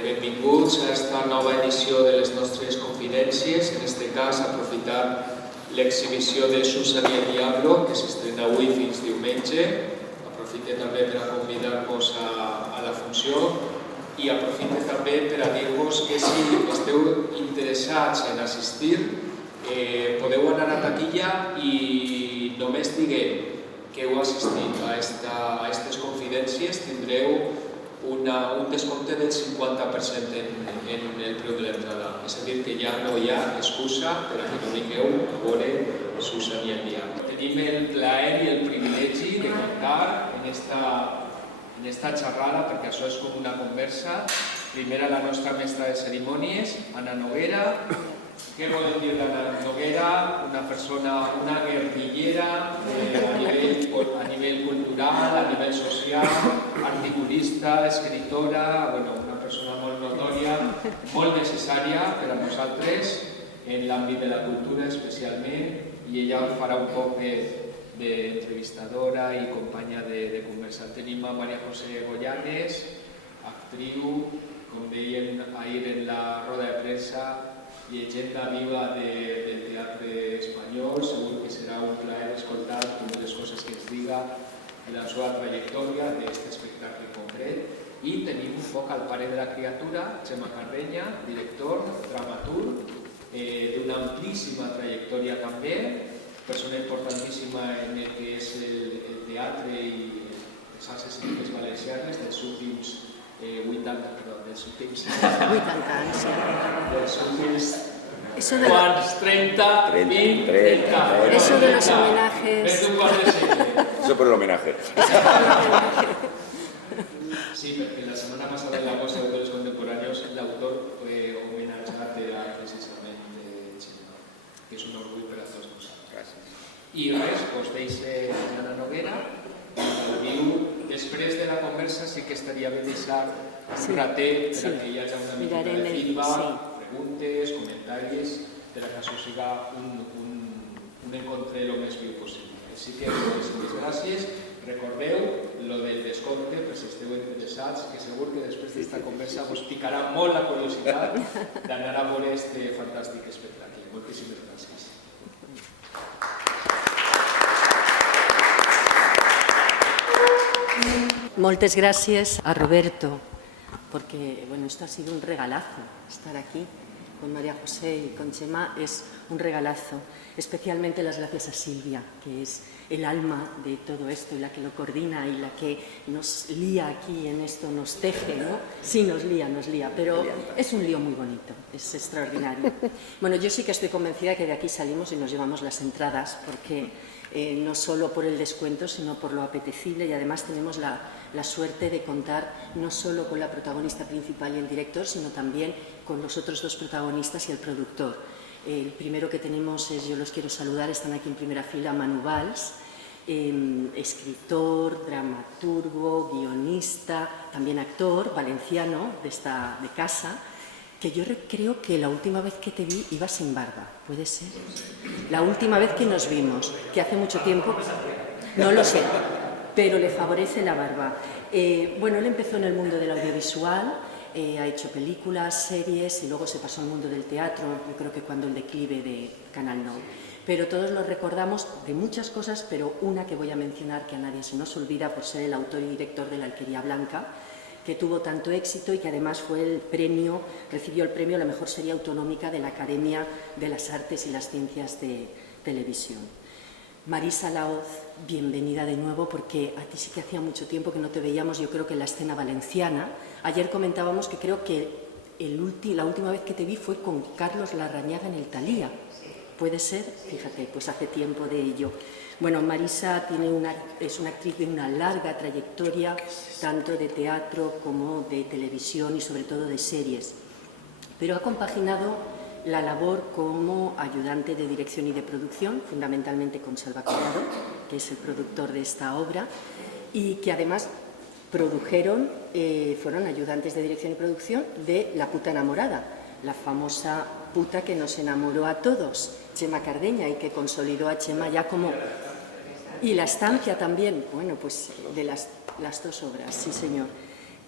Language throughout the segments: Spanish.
Benvinguts a esta nova edició de les nostres confidències, en aquest cas aprofitar l'exhibició de Susan i el Diablo, que s'estrena avui fins diumenge. Aprofite també per a convidar-vos a la funció i aprofite també per a dir-vos que si esteu interessats en assistir, podeu anar a taquilla i només digueu que heu assistit a aquestes confidències, tindreu un descompte del 50% en el preu de l'entrada. És a dir, que ja no hi ha excusa per a que no vingueu a veure Susan i el Diablo. Tenim el plaer i el privilegi de comptar en esta xerrada, perquè això és com una conversa. Primer a la nostra mestra de cerimònies, Anna Noguera. Què volem dir d'Anna Noguera? Una persona, una guerrillera a nivell cultural, a nivell social, articulista, escritora, una persona molt notòria, molt necessària per a nosaltres en l'àmbit de la cultura especialment, i ella farà un poc d'entrevistadora i companya de conversa. Tenim a María José Goyanes, actriu, com deien ahir en la roda de premsa, llegenda viva del teatre espanyol. Segur que serà un plaer escoltar totes les coses que ens diga de la seva trajectòria d'aquest espectacle concret. I tenim un poc al pare de la criatura, Txema Cardeña, director, dramaturg, d'una amplíssima trajectòria també, persona importantíssima en el que és el teatre i les arts escèniques valencianes dels últims 80 anys, dels últims ¿cuántos? 30, 20, 30. Eso de los homenajes. Més d'un quart de segle. Eso por el homenaje. Sí, perquè la setmana passada en la Mostra d'Autors Contemporáneos l'autor homenatjat era precisament Txema, que és un orgull per a tots nosaltres. I res, us deixe Anna Noguera. Després de la conversa sí que estaria bé deixar un ratet per a que hi hagi una mica de feedback, preguntes, comentaris, per a que això siga un encontre el més viu possible. Així que moltíssimes gràcies. Recordeu lo del descompte, per si esteu interessats, que segur que després d'esta conversa us picarà molt la curiositat d'anar a veure aquest fantàstic espectacle. Moltíssimes gràcies. Moltes gràcies a Roberto, porque esto ha sido un regalazo, estar aquí con María José y con Txema es un regalazo. Especialmente las gracias a Silvia, que es el alma de todo esto y la que lo coordina y la que nos lía aquí en esto, nos teje, ¿no? Sí, nos lía, pero es un lío muy bonito, es extraordinario. Bueno, yo sí que estoy convencida que de aquí salimos y nos llevamos las entradas, porque no solo por el descuento, sino por lo apetecible, y además tenemos la suerte de contar no solo con la protagonista principal y el director, sino también con los otros dos protagonistas y el productor. El primero que tenemos es, yo los quiero saludar, están aquí en primera fila, Manu Valls, escritor, dramaturgo, guionista, también actor, valenciano de casa, que yo creo que la última vez que te vi iba sin barba, ¿puede ser? La última vez que nos vimos, que hace mucho tiempo, no lo sé, pero le favorece la barba. Bueno, él empezó en el mundo del audiovisual, ha hecho películas, series y luego se pasó al mundo del teatro, yo creo que cuando el declive de Canal Nou. Pero todos lo recordamos de muchas cosas, pero una que voy a mencionar que a nadie se nos olvida por ser el autor y director de La Alquería Blanca, que tuvo tanto éxito y que además recibió el premio a la mejor serie autonómica de la Academia de las Artes y las Ciencias de Televisión. Marisa Laoz, bienvenida de nuevo, porque a ti sí que hacía mucho tiempo que no te veíamos, yo creo que en la escena valenciana. Ayer comentábamos que creo que la última vez que te vi fue con Carlos Larrañaga en el Thalía. ¿Puede ser? Fíjate, pues hace tiempo de ello. Bueno, Marisa es una actriz de una larga trayectoria, tanto de teatro como de televisión y sobre todo de series. Pero ha compaginado la labor como ayudante de dirección y de producción, fundamentalmente con Salva Collado, que es el productor de esta obra, y que además fueron ayudantes de dirección y producción de La puta enamorada, la famosa puta que nos enamoró a todos, Txema Cardeña, y que consolidó a Txema ya como... Y La estancia también, bueno, pues de las dos obras, sí señor.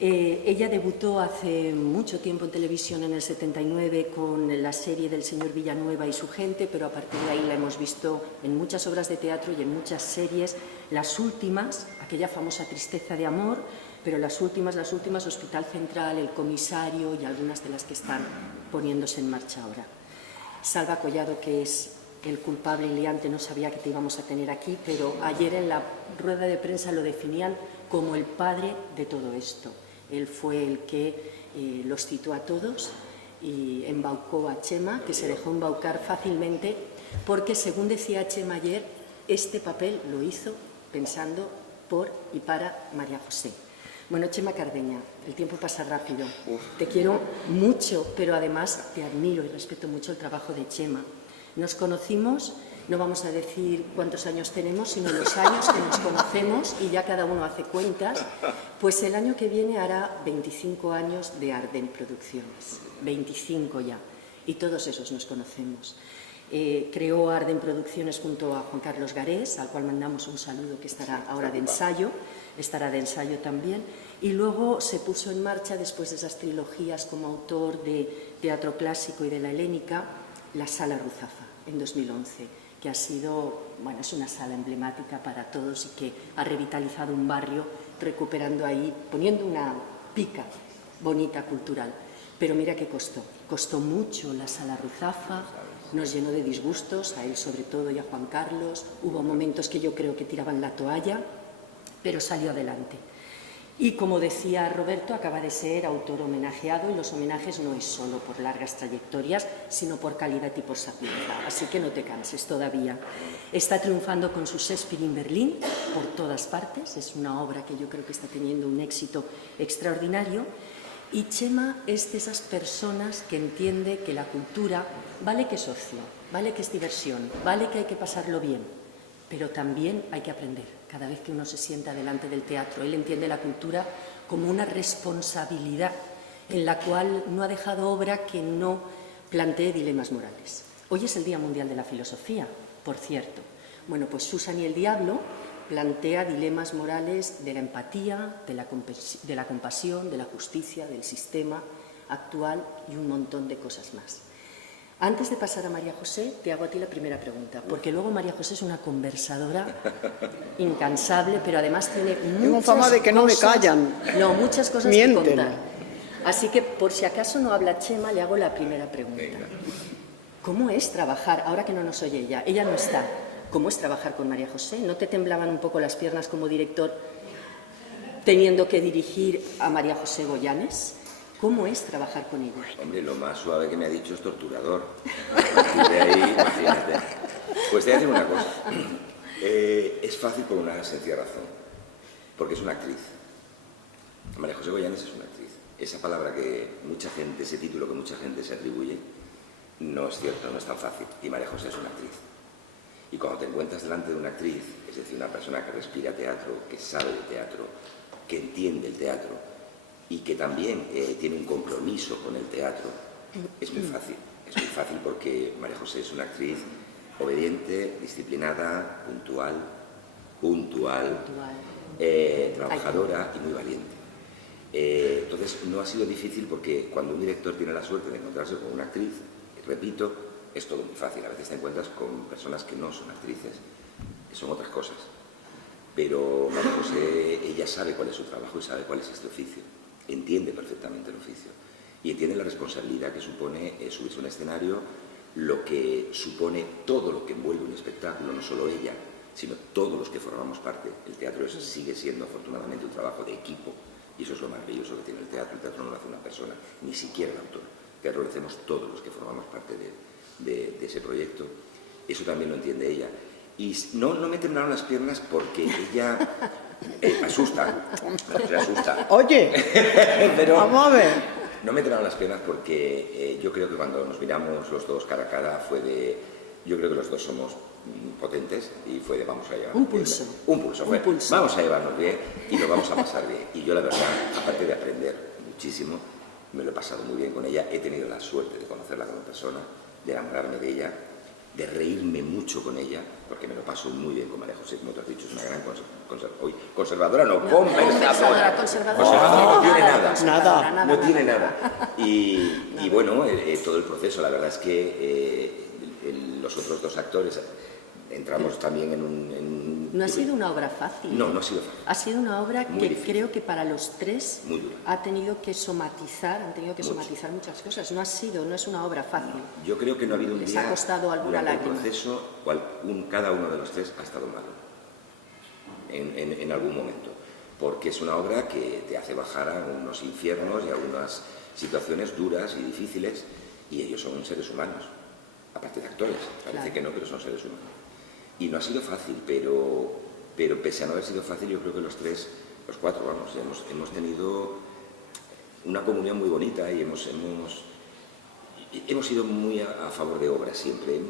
Ella debutó hace mucho tiempo en televisión, en el 79, con la serie del señor Villanueva y su gente, pero a partir de ahí la hemos visto en muchas obras de teatro y en muchas series. Las últimas, aquella famosa Tristeza de amor, pero las últimas, Hospital Central, El Comisario y algunas de las que están poniéndose en marcha ahora. Salva Collado, que es el culpable y liante, no sabía que te íbamos a tener aquí, pero ayer en la rueda de prensa lo definían como el padre de todo esto. Él fue el que los citó a todos y embaucó a Chema, que se dejó embaucar fácilmente, porque, según decía Chema ayer, este papel lo hizo pensando por y para María José. Bueno, Chema Cardeña, el tiempo pasa rápido. Te quiero mucho, pero además te admiro y respeto mucho el trabajo de Chema. Nos conocimos, no vamos a decir cuántos años tenemos, sino los años que nos conocemos, y ya cada uno hace cuentas. Pues el año que viene hará 25 años de Arden Producciones, 25 ya, y todos esos nos conocemos. Creó Arden Producciones junto a Juan Carlos Garés, al cual mandamos un saludo, que estará ahora de ensayo, estará de ensayo también, y luego se puso en marcha, después de esas trilogías como autor de teatro clásico y de la helénica, la Sala Ruzafa, en 2011, que ha sido, bueno, es una sala emblemática para todos y que ha revitalizado un barrio, recuperando ahí, poniendo una pica bonita cultural. Pero mira que costó mucho la Sala Ruzafa, nos llenó de disgustos, a él sobre todo y a Juan Carlos. Hubo momentos que yo creo que tiraban la toalla, pero salió adelante. Y como decía Roberto, acaba de ser autor homenajeado, y los homenajes no es solo por largas trayectorias, sino por calidad y por sapienza. Así que no te canses todavía. Está triunfando con su Shakespeare en Berlín por todas partes. Es una obra que yo creo que está teniendo un éxito extraordinario. Y Chema es de esas personas que entiende que la cultura vale que es ocio, vale que es diversión, vale que hay que pasarlo bien, pero también hay que aprender cada vez que uno se sienta delante del teatro. Él entiende la cultura como una responsabilidad en la cual no ha dejado obra que no plantee dilemas morales. Hoy es el Día Mundial de la Filosofía, por cierto. Bueno, pues Susan y el Diablo plantea dilemas morales de la empatía, de la compasión, de la justicia, del sistema actual y un montón de cosas más. Antes de pasar a María José, te hago a ti la primera pregunta, porque luego María José es una conversadora incansable, pero además tiene muchas fama de que no me cosas, callan. No, muchas cosas Mienten. que contar. Así que, por si acaso no habla Chema, le hago la primera pregunta. ¿Cómo es trabajar, ahora que no nos oye ella? Ella no está. ¿Cómo es trabajar con María José? ¿No te temblaban un poco las piernas como director teniendo que dirigir a María José Goyanes? ¿Cómo es trabajar con ella? Hombre, lo más suave que me ha dicho es torturador. De ahí, imagínate. Pues te voy a decir una cosa. Es fácil por una sencilla razón. Porque es una actriz. María José Goyanes es una actriz. Esa palabra que mucha gente, ese título que mucha gente se atribuye, no es cierto, no es tan fácil. Y María José es una actriz. Y cuando te encuentras delante de una actriz, es decir, una persona que respira teatro, que sabe de teatro, que entiende el teatro, y que también tiene un compromiso con el teatro, es muy fácil. Es muy fácil porque María José es una actriz obediente, disciplinada, puntual, trabajadora y muy valiente. Entonces no ha sido difícil porque cuando un director tiene la suerte de encontrarse con una actriz, repito, es todo muy fácil. A veces te encuentras con personas que no son actrices, que son otras cosas. Pero María José, ella sabe cuál es su trabajo y sabe cuál es este oficio. Entiende perfectamente el oficio y entiende la responsabilidad que supone subirse a un escenario, lo que supone todo lo que envuelve un espectáculo, no solo ella, sino todos los que formamos parte. El teatro sigue siendo afortunadamente un trabajo de equipo y eso es lo maravilloso que tiene el teatro. El teatro no lo hace una persona, ni siquiera el autor. El teatro lo hacemos todos los que formamos parte de ese proyecto. Eso también lo entiende ella. Y no me temblaron las piernas porque ella asusta. Oye, pero vamos a ver. No me temblaron las piernas porque yo creo que cuando nos miramos los dos cara a cara fue de... Yo creo que los dos somos potentes y fue de vamos a llevarnos un pulso. bien. Un pulso. Fue, vamos a llevarnos bien y lo vamos a pasar bien. Y yo la verdad, aparte de aprender muchísimo, me lo he pasado muy bien con ella. He tenido la suerte de conocerla como persona, de enamorarme de ella de reírme mucho con ella, porque me lo paso muy bien con María José, como te has dicho, es una gran conservadora, no, conversadora. Conservadora no tiene nada. No tiene nada. Y bueno, todo el proceso, la verdad es que los otros dos actores entramos también en un... No ha sido una obra fácil. No, no ha sido fácil. Ha sido una obra Muy que difícil. creo que para los tres Muy dura. han tenido que somatizar muchas cosas. No es una obra fácil. Yo creo que no ha habido un Les día ha costado alguna durante el lágrima. proceso cada uno de los tres ha estado malo en algún momento, porque es una obra que te hace bajar a unos infiernos y a unas situaciones duras y difíciles, y ellos son seres humanos, aparte de actores, parece Claro. que no, pero son seres humanos. Y no ha sido fácil, pero pese a no haber sido fácil, yo creo que los cuatro, vamos, hemos tenido una comunión muy bonita y hemos sido muy a favor de obras siempre.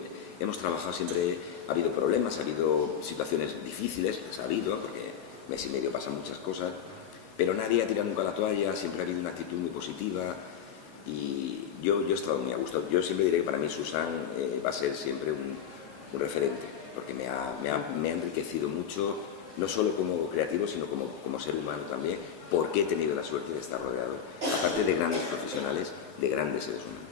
Hemos trabajado siempre, ha habido problemas, ha habido situaciones difíciles, ha habido, porque mes y medio pasan muchas cosas, pero nadie ha tirado nunca la toalla, siempre ha habido una actitud muy positiva y yo he estado muy a gusto. Yo siempre diré que para mí Susan va a ser siempre un referente, porque me ha enriquecido mucho, no solo como creativo, sino como ser humano también, porque he tenido la suerte de estar rodeado, aparte de grandes profesionales, de grandes seres humanos.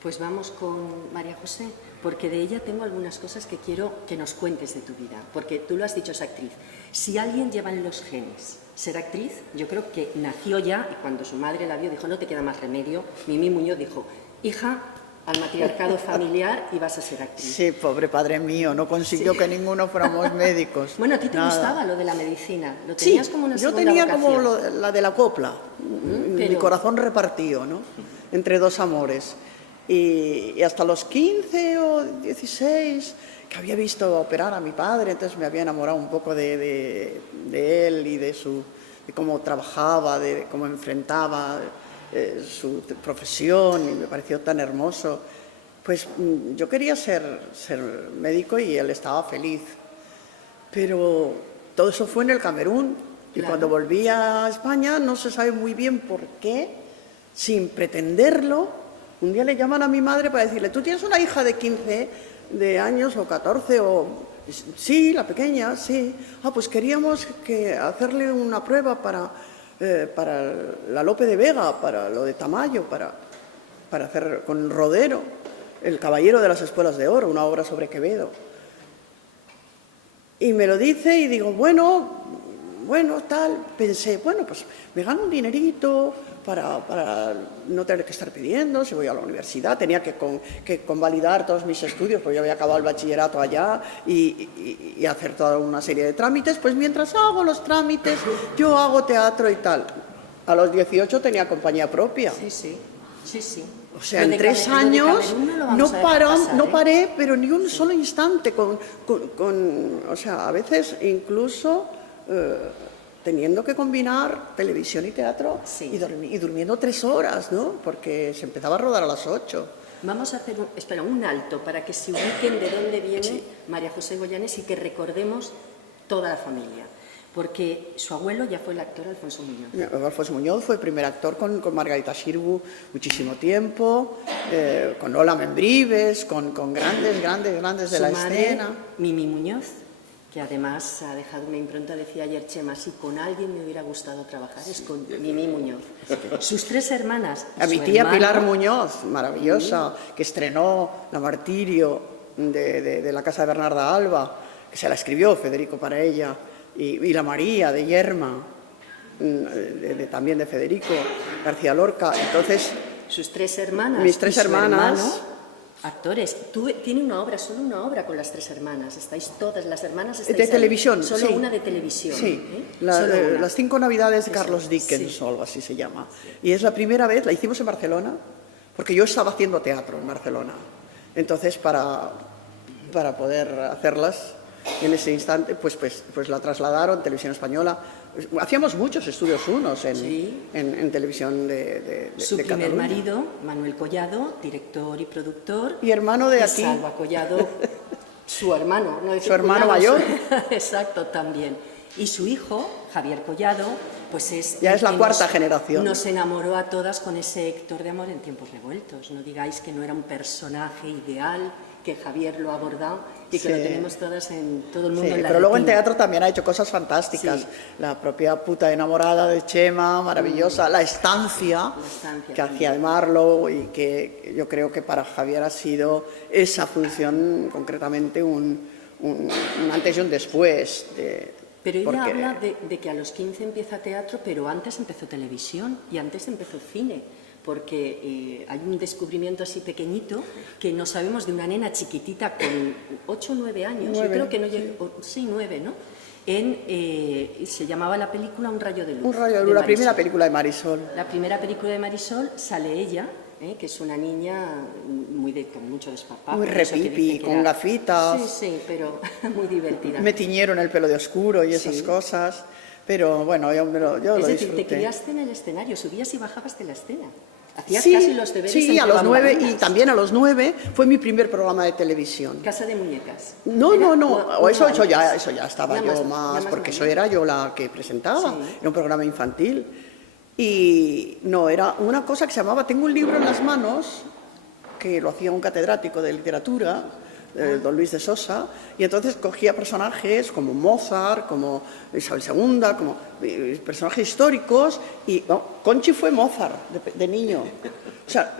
Pues vamos con María José, porque de ella tengo algunas cosas que quiero que nos cuentes de tu vida, porque tú lo has dicho, es actriz. Si alguien lleva en los genes ser actriz, yo creo que nació ya, y cuando su madre la vio dijo, no te queda más remedio, Mimi Muñoz dijo, hija, al matriarcado familiar y vas a ser actriz. Sí, pobre padre mío, no consiguió que ninguno fuéramos médicos. Bueno, ¿a ti te Nada. gustaba lo de la medicina? ¿Lo Sí, tenías como una yo segunda tenía vocación? como la de la copla, mi pero- corazón repartido, ¿no? Entre dos amores. Y hasta los 15 o 16, que había visto operar a mi padre, entonces me había enamorado un poco de él y de cómo trabajaba, de cómo enfrentaba su profesión, y me pareció tan hermoso. Pues yo quería ser médico y él estaba feliz. Pero todo eso fue en el Camerún. Y Claro. cuando volví a España, no se sabe muy bien por qué, sin pretenderlo, un día le llaman a mi madre para decirle, ¿tú tienes una hija de 15 de años o 14 o...? Sí, la pequeña, sí. Ah, pues queríamos hacerle una prueba para la Lope de Vega, para lo de Tamayo, para hacer con Rodero, El caballero de las espuelas de oro, una obra sobre Quevedo. Y me lo dice y digo, bueno, tal. Pensé, bueno, pues me gano un dinerito para no tener que estar pidiendo, si voy a la universidad, tenía que convalidar todos mis estudios, porque yo había acabado el bachillerato allá y hacer toda una serie de trámites. Pues mientras hago los trámites, yo hago teatro y tal. A los 18 tenía compañía propia. Sí. O sea, Lo en de 3 Camerún años no lo vamos a dejar pasar, no ¿eh? paré, pero ni un solo instante, o sea, a veces incluso teniendo que combinar televisión y teatro Sí. y durmiendo 3 horas, ¿no? Porque se empezaba a rodar a las 8. Vamos a hacer un alto para que se ubiquen de dónde viene María José Goyanes y que recordemos toda la familia. Porque su abuelo ya fue el actor Alfonso Muñoz. Alfonso Muñoz fue el primer actor con Margarita Xirgu muchísimo tiempo, con Lola Membrives, con grandes de la Su madre, escena. Mimi Muñoz, que además ha dejado una impronta, decía ayer Chema, si con alguien me hubiera gustado trabajar es con Mimi Muñoz. Sus 3 hermanas. A mi su tía hermano, Pilar Muñoz, maravillosa, que estrenó La Martirio de la casa de Bernarda Alba, que se la escribió Federico para ella, y La María de Yerma, también de Federico García Lorca. Entonces, sus 3 hermanas. mis 3 y su hermanas. hermano, actores. Tiene solo una obra con las 3 hermanas. Estáis todas las hermanas. De televisión, Solo sí. una de televisión. Sí, Solo una. Las 5 Navidades de Eso, Carlos Dickens, sí. o algo así se llama. Y es la primera vez, la hicimos en Barcelona, porque yo estaba haciendo teatro en Barcelona. Entonces, para poder hacerlas en ese instante, pues la trasladaron, Televisión Española. Hacíamos muchos estudios unos en televisión de Su de primer Cataluña. marido, Manuel Collado, director y productor. Y hermano de y aquí. Salva Collado, su hermano. No decir Su hermano cuñado, mayor. Exacto, también. Y su hijo, Javier Collado, pues Ya el es la que cuarta generación. Nos enamoró a todas con ese Héctor de Amor en tiempos revueltos. No digáis que no era un personaje ideal, que Javier lo ha abordado y que Sí. lo tenemos todas en todo el mundo Sí, en la pero luego en retina. teatro también ha hecho cosas fantásticas. Sí. La propia Puta enamorada de Chema, maravillosa. La estancia, Estancia que también. hacía de Marlowe y que yo creo que para Javier ha sido esa función concretamente un antes y un después. Pero ella porque- habla de que a los 15 empieza teatro, pero antes empezó televisión y antes empezó cine, porque hay un descubrimiento así pequeñito que no sabemos de una nena chiquitita con 8 o 9 años, 9, yo creo que no llegó, sí, 9, ¿no? Se llamaba la película Un rayo de luz. Un rayo de de luz, la primera Marisol. película de Marisol. La primera película de Marisol sale ella, que es una niña con mucho desparpajo. Muy eso que repipi, dice que con era- gafitas. Sí, sí, pero muy divertida. Me tiñeron el pelo de oscuro y esas Sí. cosas. Pero bueno, yo Es lo decir, disfruté. te criaste en el escenario, subías y bajabas de la escena. Hacías Sí, casi los deberes sí, entre a los 9 y bambalinas. también a los 9 fue mi primer programa de televisión. Casa de muñecas. No, Era no, no, o eso antes. ya estaba Ya yo ya más, porque eso mayor. era yo la que presentaba, Sí. era un programa infantil. Y no, era una cosa que se llamaba Tengo un libro en las manos, que lo hacía un catedrático de literatura, don Luis de Sosa, y entonces cogía personajes como Mozart, como Isabel II, como personajes históricos, y Conchi fue Mozart de niño. O sea,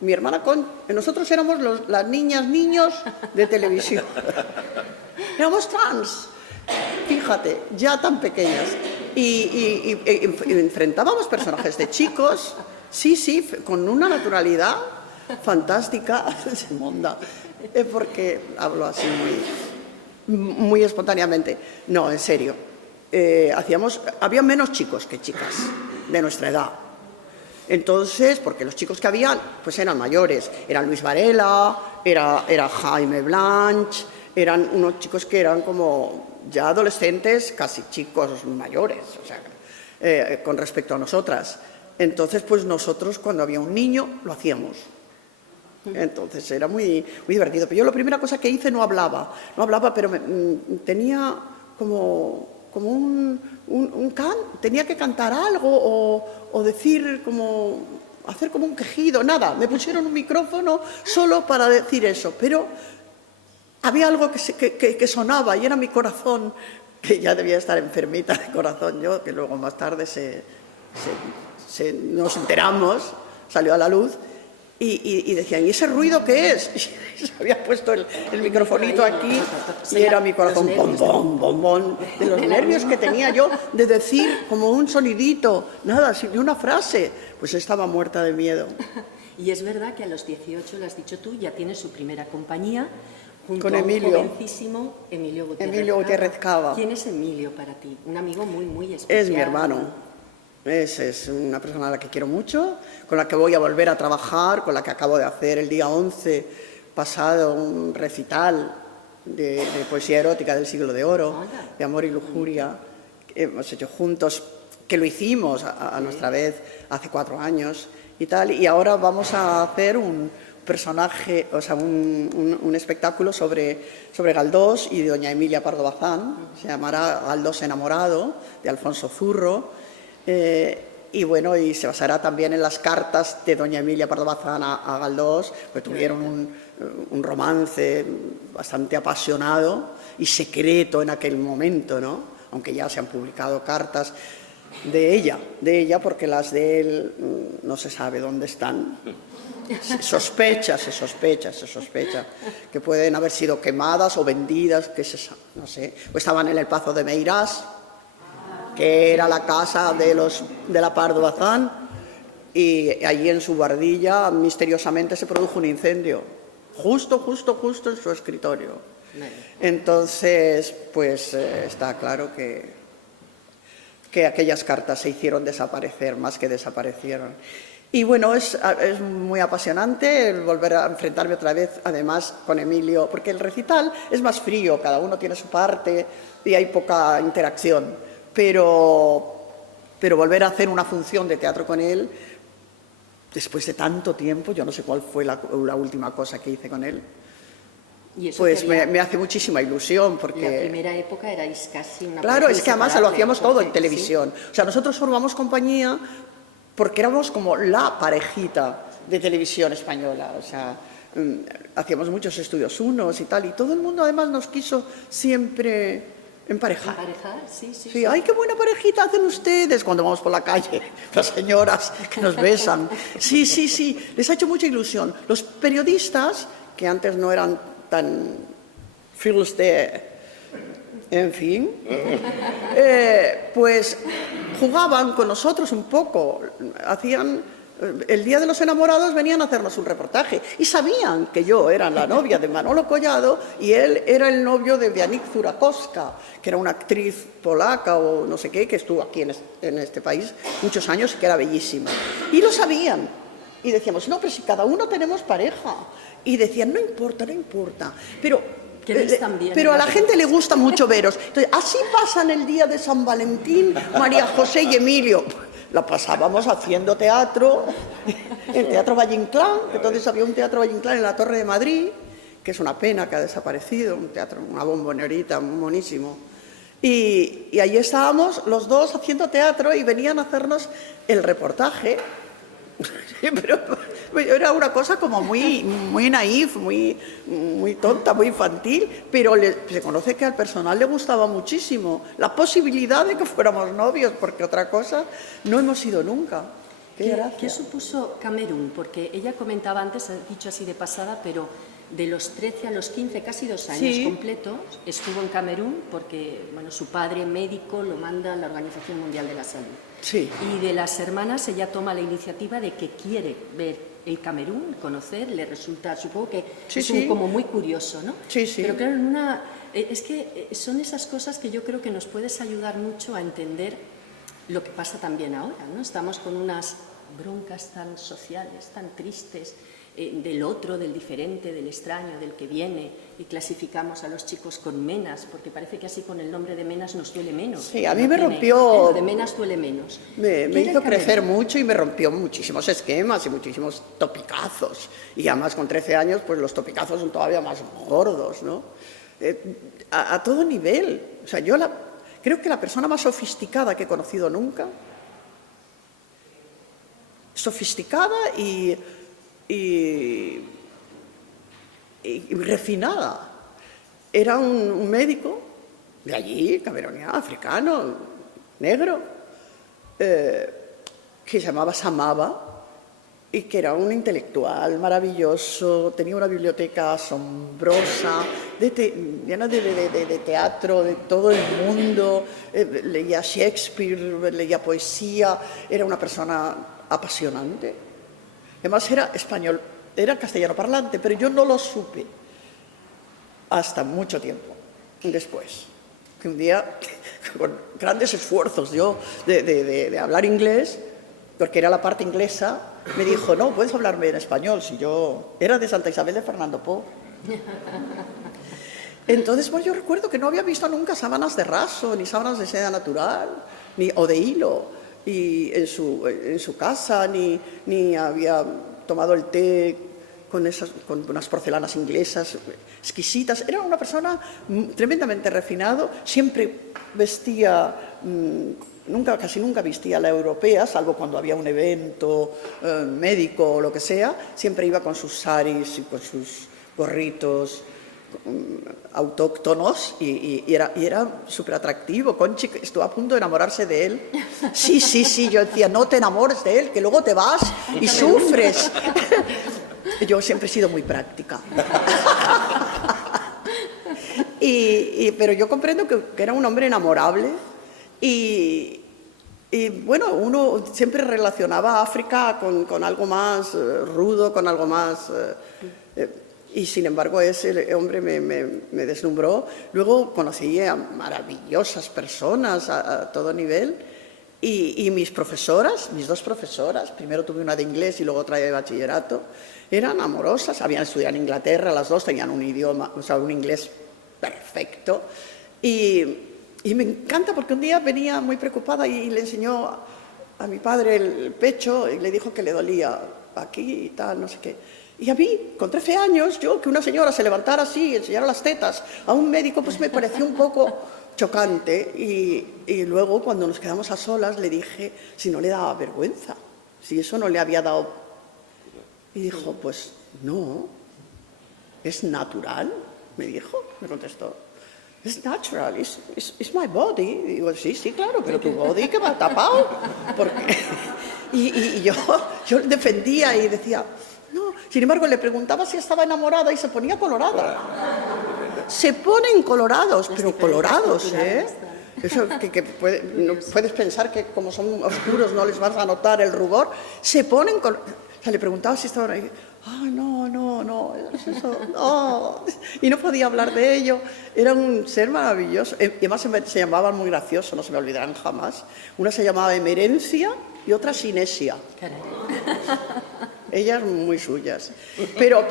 mi hermana nosotros éramos las niños de televisión. Éramos trans, fíjate, ya tan pequeñas. Y enfrentábamos personajes de chicos, sí, con una naturalidad fantástica, monda, porque hablo así muy espontáneamente. No, en serio. Había menos chicos que chicas de nuestra edad. Entonces, porque los chicos que habían, pues eran mayores. Eran Luis Varela, era Jaime Blanch, eran unos chicos que eran como ya adolescentes, casi chicos mayores, o sea, con respecto a nosotras. Entonces, pues nosotros cuando había un niño lo hacíamos. Entonces era muy divertido. Pero yo la primera cosa que hice no hablaba, pero tenía como tenía que cantar algo o decir hacer como un quejido, nada. Me pusieron un micrófono solo para decir eso, pero había algo que sonaba y era mi corazón, que ya debía estar enfermita de corazón yo, que luego más tarde nos enteramos, salió a la luz. Y decían, ¿y ese ruido qué es? Y se había puesto el microfonito aquí y era mi corazón, bom, bom, bom, bom, de los nervios que tenía yo de decir como un sonidito, nada, ni una frase. Pues estaba muerta de miedo. Y es verdad que a los 18, lo has dicho tú, ya tienes su primera compañía junto Con a Emilio. un jovencísimo Emilio Gutiérrez. Emilio Gutiérrez Cava. ¿Quién es Emilio para ti? Un amigo muy especial. Es mi hermano. Es una persona a la que quiero mucho, con la que voy a volver a trabajar, con la que acabo de hacer el día 11 pasado un recital de poesía erótica del siglo de oro, de amor y lujuria, que hemos hecho juntos, que lo hicimos a nuestra vez hace 4 años y tal, y ahora vamos a hacer un personaje, o sea, un espectáculo sobre Galdós y de doña Emilia Pardo Bazán, se llamará Galdós enamorado, de Alfonso Zurro. Y bueno, y se basará también en las cartas de doña Emilia Pardo Bazán a Galdós, pues tuvieron un romance bastante apasionado y secreto en aquel momento, ¿no? Aunque ya se han publicado cartas de ella, porque las de él no se sabe dónde están. Se sospecha que pueden haber sido quemadas o vendidas, no sé, o estaban en el Pazo de Meirás, que era la casa de la Pardo Bazán, y allí en su guardilla misteriosamente se produjo un incendio, justo en su escritorio. Entonces, pues está claro que aquellas cartas se hicieron desaparecer, más que desaparecieron. Y bueno, es muy apasionante el volver a enfrentarme otra vez, además, con Emilio, porque el recital es más frío, cada uno tiene su parte y hay poca interacción. Pero volver a hacer una función de teatro con él, después de tanto tiempo, yo no sé cuál fue la última cosa que hice con él, ¿Y eso pues me hace muchísima ilusión, porque... La primera época erais casi una Claro, pareja es que además lo inseparable, hacíamos todo en porque- televisión. O sea, nosotros formamos compañía porque éramos como la parejita de televisión española. O sea, hacíamos muchos estudios unos y tal, y todo el mundo además nos quiso siempre emparejar. Emparejar, sí, sí. Sí, ¡ay, qué buena parejita hacen ustedes! Cuando vamos por la calle, las señoras que nos besan. Sí, sí, sí, les ha hecho mucha ilusión. Los periodistas, que antes no eran tan fieles de... En fin, pues jugaban con nosotros un poco, el día de los enamorados venían a hacernos un reportaje y sabían que yo era la novia de Manolo Collado y él era el novio de Janik Zurakowska, que era una actriz polaca o no sé qué, que estuvo aquí en este país muchos años y que era bellísima. Y lo sabían. Y decíamos, no, pero si cada uno tenemos pareja. Y decían, no importa, no importa. Pero a la gente le gusta mucho veros. Entonces, así pasan el día de San Valentín María José y Emilio. La pasábamos haciendo teatro, el Teatro Valle Inclán, que entonces había un Teatro Valle Inclán en la Torre de Madrid, que es una pena que ha desaparecido, un teatro, una bombonerita, muy monísimo. Y allí estábamos los dos haciendo teatro y venían a hacernos el reportaje. Pero era una cosa como muy naif, muy tonta, muy infantil, pero se conoce que al personal le gustaba muchísimo la posibilidad de que fuéramos novios, porque otra cosa no hemos sido nunca. ¿Qué supuso Camerún? Porque ella comentaba antes, ha dicho así de pasada, pero de los 13 a los 15, casi 2 años completos, estuvo en Camerún porque su padre médico lo manda a la Organización Mundial de la Salud. Sí. Y de las hermanas ella toma la iniciativa de que quiere ver el Camerún, conocer, le resulta, supongo que como muy curioso, ¿no? Sí, sí. Pero claro, es que son esas cosas que yo creo que nos puedes ayudar mucho a entender lo que pasa también ahora, ¿no? Estamos con unas broncas tan sociales, tan tristes, del otro, del diferente, del extraño, del que viene, y clasificamos a los chicos con menas, porque parece que así con el nombre de menas nos duele menos. Sí, a mí me rompió... Lo de menas duele menos. Me hizo crecer mucho y me rompió muchísimos esquemas y muchísimos topicazos. Y además con 13 años, pues los topicazos son todavía más gordos, ¿no? A todo nivel. O sea, creo que la persona más sofisticada que he conocido nunca, sofisticada y refinada. Era un médico de allí, cameroniano, africano, negro, que se llamaba Samaba y que era un intelectual maravilloso, tenía una biblioteca asombrosa, llena de teatro, de todo el mundo, leía Shakespeare, leía poesía, era una persona apasionante. Además era español, era castellano parlante, pero yo no lo supe hasta mucho tiempo después. Que un día, con grandes esfuerzos yo de hablar inglés, porque era la parte inglesa, me dijo, no, puedes hablarme en español, si yo era de Santa Isabel de Fernando Po. Entonces, pues yo recuerdo que no había visto nunca sábanas de raso, ni sábanas de seda natural, o de hilo. Y en su casa, ni había tomado el té con unas porcelanas inglesas exquisitas. Era una persona tremendamente refinado, siempre vestía, casi nunca vestía la europea, salvo cuando había un evento médico o lo que sea, siempre iba con sus saris y con sus gorritos autóctonos y era súper atractivo. Conchi estuvo a punto de enamorarse de él. Sí, yo decía, no te enamores de él, que luego te vas y sufres. Yo siempre he sido muy práctica. Pero yo comprendo que era un hombre enamorable y bueno, uno siempre relacionaba a África con algo más rudo, con algo más... y sin embargo ese hombre me deslumbró. Luego conocí a maravillosas personas a todo nivel y mis profesoras, mis dos profesoras, primero tuve una de inglés y luego otra de bachillerato, eran amorosas, habían estudiado en Inglaterra, las dos tenían un idioma, o sea, un inglés perfecto y me encanta porque un día venía muy preocupada y le enseñó a mi padre el pecho y le dijo que le dolía aquí y tal, no sé qué. Y a mí, con 13 años, que una señora se levantara así y enseñara las tetas a un médico, pues me pareció un poco chocante. Y luego, cuando nos quedamos a solas, le dije si no le daba vergüenza, si eso no le había dado... Y dijo, pues no, ¿es natural? Me dijo, me contestó. Es natural, it's my body. Y digo, sí, claro, pero tu body que va tapado. Porque... Y yo defendía y decía, no. Sin embargo, le preguntaba si estaba enamorada y se ponía colorada. Se ponen colorados, pero colorados, ¿eh? Eso no puedes pensar que como son oscuros no les vas a notar el rubor. Se ponen colorados. O sea, le preguntaba si estaba ahí. No, eso, oh. Y no podía hablar de ello. Era un ser maravilloso. Y además se llamaban muy graciosos, no se me olvidarán jamás. Una se llamaba Emerencia y otra Sinesia. Ellas muy suyas. Pero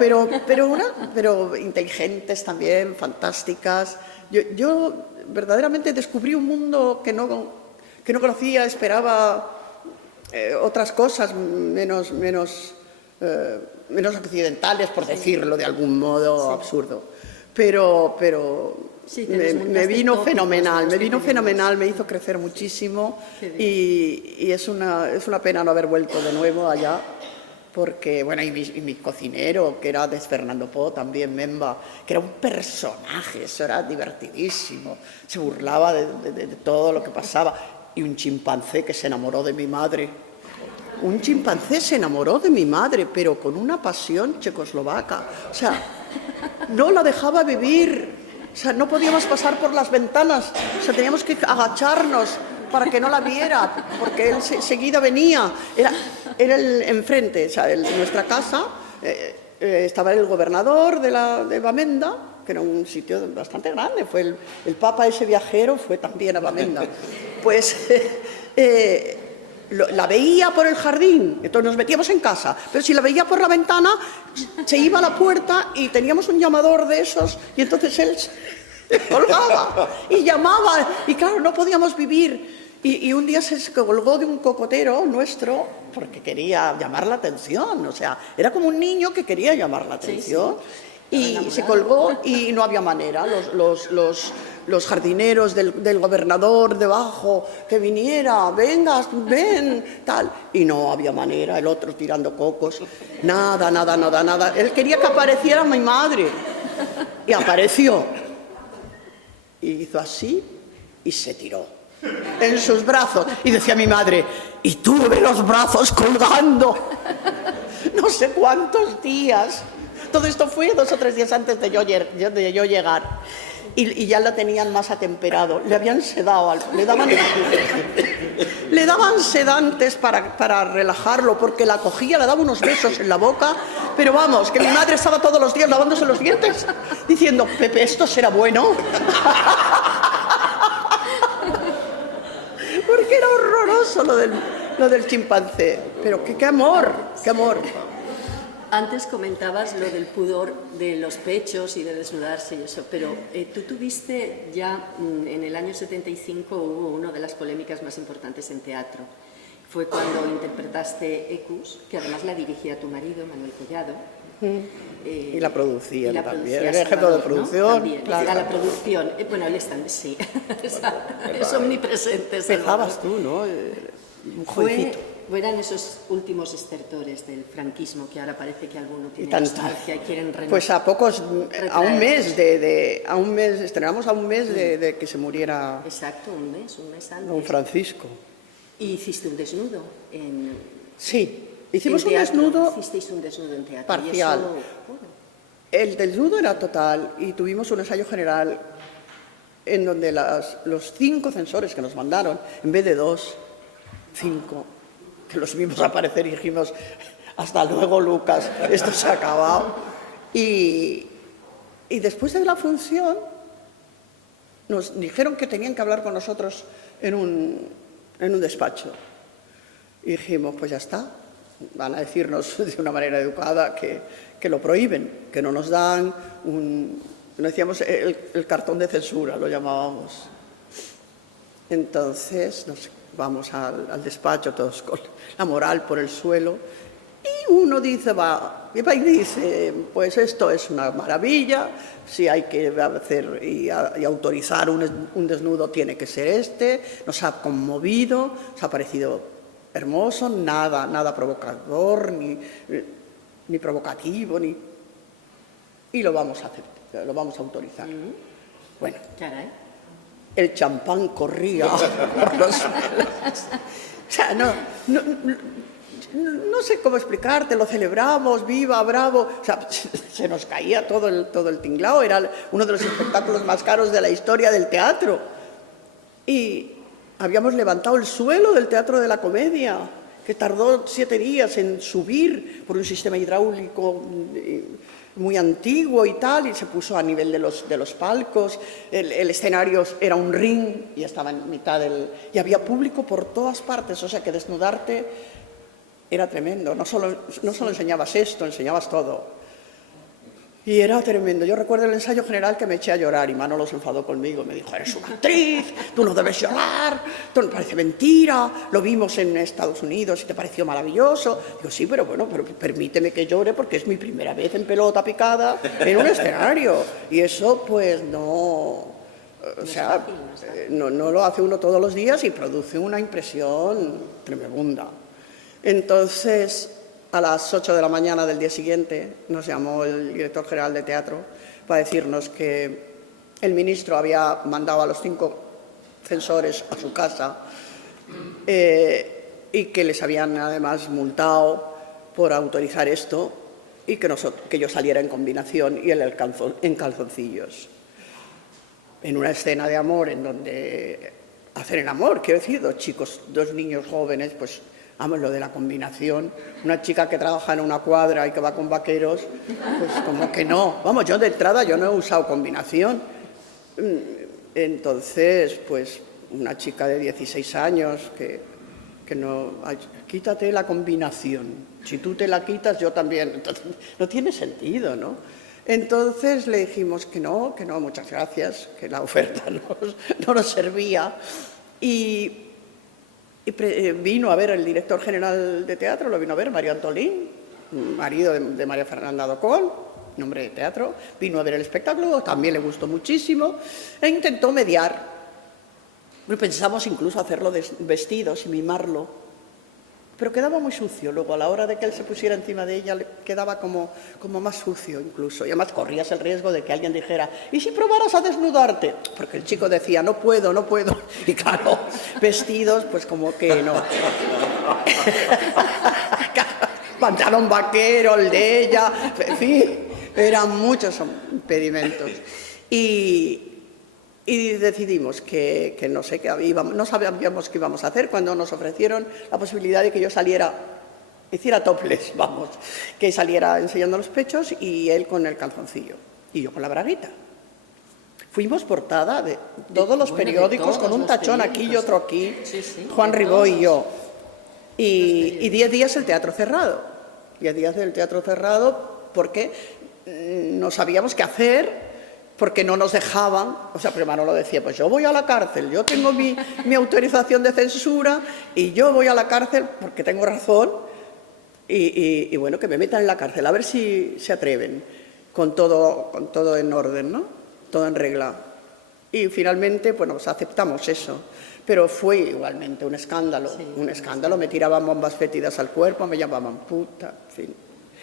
inteligentes también, fantásticas. Yo verdaderamente descubrí un mundo que no conocía, esperaba otras cosas menos occidentales, por decirlo de algún modo absurdo. Pero sí, me vino fenomenal, me hizo crecer muchísimo y es una pena no haber vuelto de nuevo allá, porque, bueno, y mi cocinero, que era de Fernando Po, también Memba, que era un personaje, eso era divertidísimo, se burlaba de todo lo que pasaba, y un chimpancé que se enamoró de mi madre. Un chimpancé se enamoró de mi madre, pero con una pasión checoslovaca. O sea, no la dejaba vivir. O sea, no podíamos pasar por las ventanas. O sea, teníamos que agacharnos para que no la viera, porque él seguida venía. Era el enfrente, o sea, en nuestra casa estaba el gobernador de Bamenda, que era un sitio bastante grande. Fue el papa ese viajero, fue también a Bamenda. Pues... la veía por el jardín, entonces nos metíamos en casa, pero si la veía por la ventana, se iba a la puerta y teníamos un llamador de esos, y entonces él se colgaba y llamaba, y claro, no podíamos vivir. Y un día se colgó de un cocotero nuestro porque quería llamar la atención, o sea, era como un niño que quería llamar la atención. Sí. Y se colgó y no había manera. Los jardineros del gobernador debajo, que viniera, venga, ven, tal. Y no había manera, el otro tirando cocos. Nada. Él quería que apareciera mi madre. Y apareció. Y hizo así y se tiró en sus brazos. Y decía mi madre, y tuve los brazos colgando no sé cuántos días. Todo esto fue 2 o 3 días antes de yo llegar. Y ya lo tenían más atemperado. Le habían sedado, le daban sedantes para relajarlo, porque la cogía, le daba unos besos en la boca. Pero vamos, que mi madre estaba todos los días lavándose los dientes, diciendo, Pepe, ¿esto será bueno? Porque era horroroso lo del chimpancé. Pero qué amor, qué amor. Antes comentabas lo del pudor de los pechos y de desnudarse y eso, pero tú tuviste ya en el año 75 hubo una de las polémicas más importantes en teatro. Fue cuando interpretaste Ecus, que además la dirigía tu marido, Manuel Collado. Y la producía también, el ejemplo de producción. ¿No? También, claro. la producción. Bueno, él está, sí, es omnipresente. Empezabas tú, ¿no? Un jovencito. Eran esos últimos estertores del franquismo que ahora parece que alguno tiene nostalgia y quieren renovar. Pues a un mes, estrenamos a un mes de que se muriera. Exacto, un mes antes. Don Francisco. Y hiciste un desnudo en... Sí, hicimos un desnudo. Hicisteis un desnudo en teatro. Parcial. Y eso, bueno. El desnudo era total y tuvimos un ensayo general en donde los 5 censores que nos mandaron, en vez de 2, 5, que los vimos aparecer y dijimos, hasta luego, Lucas, esto se ha acabado. Y después de la función nos dijeron que tenían que hablar con nosotros en un despacho. Y dijimos, pues ya está, van a decirnos de una manera educada que lo prohíben, que no nos dan no decíamos el cartón de censura, lo llamábamos. Entonces vamos al despacho todos con la moral por el suelo y uno dice, va y dice, pues esto es una maravilla, si hay que hacer y autorizar un desnudo tiene que ser este, nos ha conmovido, nos ha parecido hermoso, nada provocador ni provocativo, y lo vamos a hacer, lo vamos a autorizar. Bueno, Caray. el champán corría por los suelos. O sea, no sé cómo explicarte, lo celebramos, viva, bravo. O sea, se nos caía todo el tinglao, era uno de los espectáculos más caros de la historia del teatro. Y habíamos levantado el suelo del Teatro de la Comedia, que tardó 7 días en subir por un sistema hidráulico muy antiguo y tal, y se puso a nivel de los palcos. El escenario era un ring y estaba en mitad y había público por todas partes, o sea que desnudarte era tremendo. No solo enseñabas esto, enseñabas todo. Y era tremendo. Yo recuerdo el ensayo general que me eché a llorar y Manolo se enfadó conmigo. Me dijo, eres una actriz, tú no debes llorar, tú no parece mentira, lo vimos en Estados Unidos y te pareció maravilloso. Digo, sí, pero bueno, pero permíteme que llore porque es mi primera vez en pelota picada en un escenario. Y eso pues no... O sea, no lo hace uno todos los días y produce una impresión tremenda. Entonces, a las 8 de la mañana del día siguiente nos llamó el director general de teatro para decirnos que el ministro había mandado a los 5 censores a su casa y que les habían además multado por autorizar esto y que yo saliera en combinación y él en calzoncillos. En una escena de amor en donde hacer el amor, quiero decir, 2 niños jóvenes, pues vamos, lo de la combinación, una chica que trabaja en una cuadra y que va con vaqueros, pues como que no. Vamos, yo de entrada yo no he usado combinación. Entonces, pues una chica de 16 años que no... Ay, quítate la combinación. Si tú te la quitas, yo también. Entonces, no tiene sentido, ¿no? Entonces le dijimos que no, muchas gracias, que la oferta no nos servía. Y vino a ver el director general de teatro, lo vino a ver Mario Antolín, marido de María Fernanda Docón, nombre de teatro, vino a ver el espectáculo, también le gustó muchísimo e intentó mediar. Pensamos incluso hacerlo de vestidos y mimarlo, pero quedaba muy sucio. Luego, a la hora de que él se pusiera encima de ella, quedaba como más sucio incluso. Y además corrías el riesgo de que alguien dijera, ¿y si probaras a desnudarte? Porque el chico decía, no puedo. Y claro, vestidos, pues como que no. Pantalón vaquero, el de ella, en fin, eran muchos impedimentos. Y decidimos que no sé, no sabíamos qué íbamos a hacer cuando nos ofrecieron la posibilidad de que yo hiciera topless, vamos, que saliera enseñando los pechos y él con el calzoncillo y yo con la braguita. Fuimos portada de todos los periódicos con un tachón aquí y otro aquí, sí, Juan Ribó y yo. Y 10 días el teatro cerrado. 10 días del teatro cerrado porque no sabíamos qué hacer, porque no nos dejaban. O sea, pero Manolo decía, pues yo voy a la cárcel, yo tengo mi autorización de censura y yo voy a la cárcel porque tengo razón y bueno, que me metan en la cárcel, a ver si se atreven, con todo en orden, ¿no? Todo en regla. Y finalmente, bueno, pues aceptamos eso. Pero fue igualmente un escándalo, sí, un escándalo. Me tiraban bombas fétidas al cuerpo, me llamaban puta, en fin.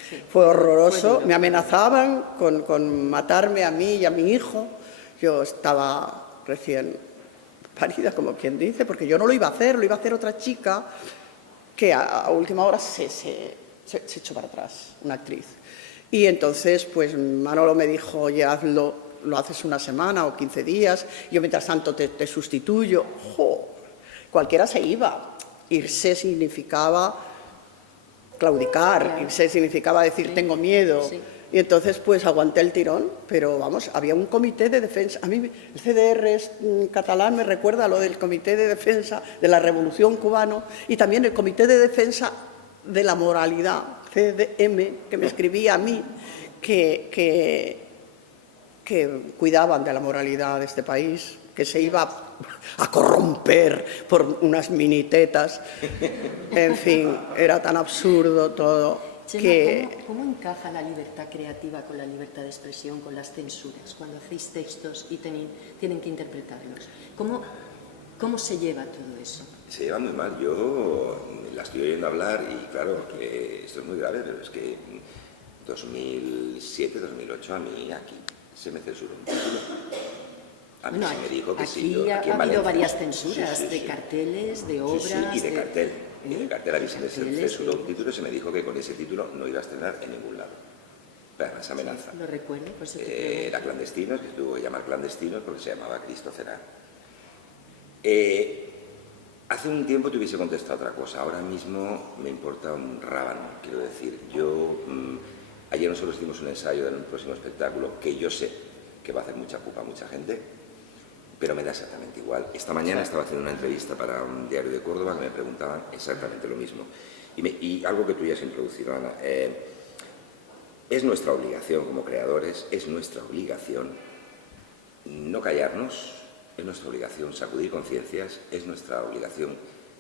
Sí. Fue horroroso, me amenazaban con matarme a mí y a mi hijo. Yo estaba recién parida, como quien dice, porque yo no lo iba a hacer, lo iba a hacer otra chica que a última hora se echó para atrás, una actriz. Y entonces, pues Manolo me dijo, oye, hazlo, lo haces una semana o 15 días, yo mientras tanto te sustituyo. ¡Jo! Cualquiera se iba. Irse significaba claudicar, claro. Irse significaba decir, sí, tengo miedo. Sí. Y entonces, pues aguanté el tirón, pero vamos, había un comité de defensa. A mí el CDR catalán me recuerda a lo del comité de defensa de la Revolución cubana y también el comité de defensa de la moralidad, CDM, que me escribía a mí, que cuidaban de la moralidad de este país, que se iba a corromper por unas minitetas. En fin, era tan absurdo todo. Chema, ¿cómo encaja la libertad creativa con la libertad de expresión, con las censuras, cuando hacéis textos y tienen que interpretarlos? ¿Cómo se lleva todo eso? Se lleva muy mal. Yo la estoy oyendo hablar y claro, que esto es muy grave, pero es que 2007, 2008, a mí aquí se me censuró un título. A mí Bueno, se me dijo que aquí sí, yo, ha aquí en habido Valencia. varias censuras Sí, sí, de sí. carteles, de obras... Sí, sí, y de cartel. Y de cartel a mí se me carteles, censuró sí. un título y se me dijo que con ese título no iba a estrenar en ningún lado. Pero además amenaza. Lo recuerdo, por eso te pregunto. Era Clandestinos, que tuvo que llamar Clandestinos porque se llamaba Cristo Cerá. Hace un tiempo te hubiese contestado otra cosa, ahora mismo me importa un rábano, quiero decir. Ayer nosotros hicimos un ensayo de un próximo espectáculo que yo sé que va a hacer mucha pupa a mucha gente, pero me da exactamente igual. Esta mañana estaba haciendo una entrevista para un diario de Córdoba que me preguntaban exactamente lo mismo. Y algo que tú ya has introducido, Ana, es nuestra obligación como creadores, es nuestra obligación no callarnos, es nuestra obligación sacudir conciencias, es nuestra obligación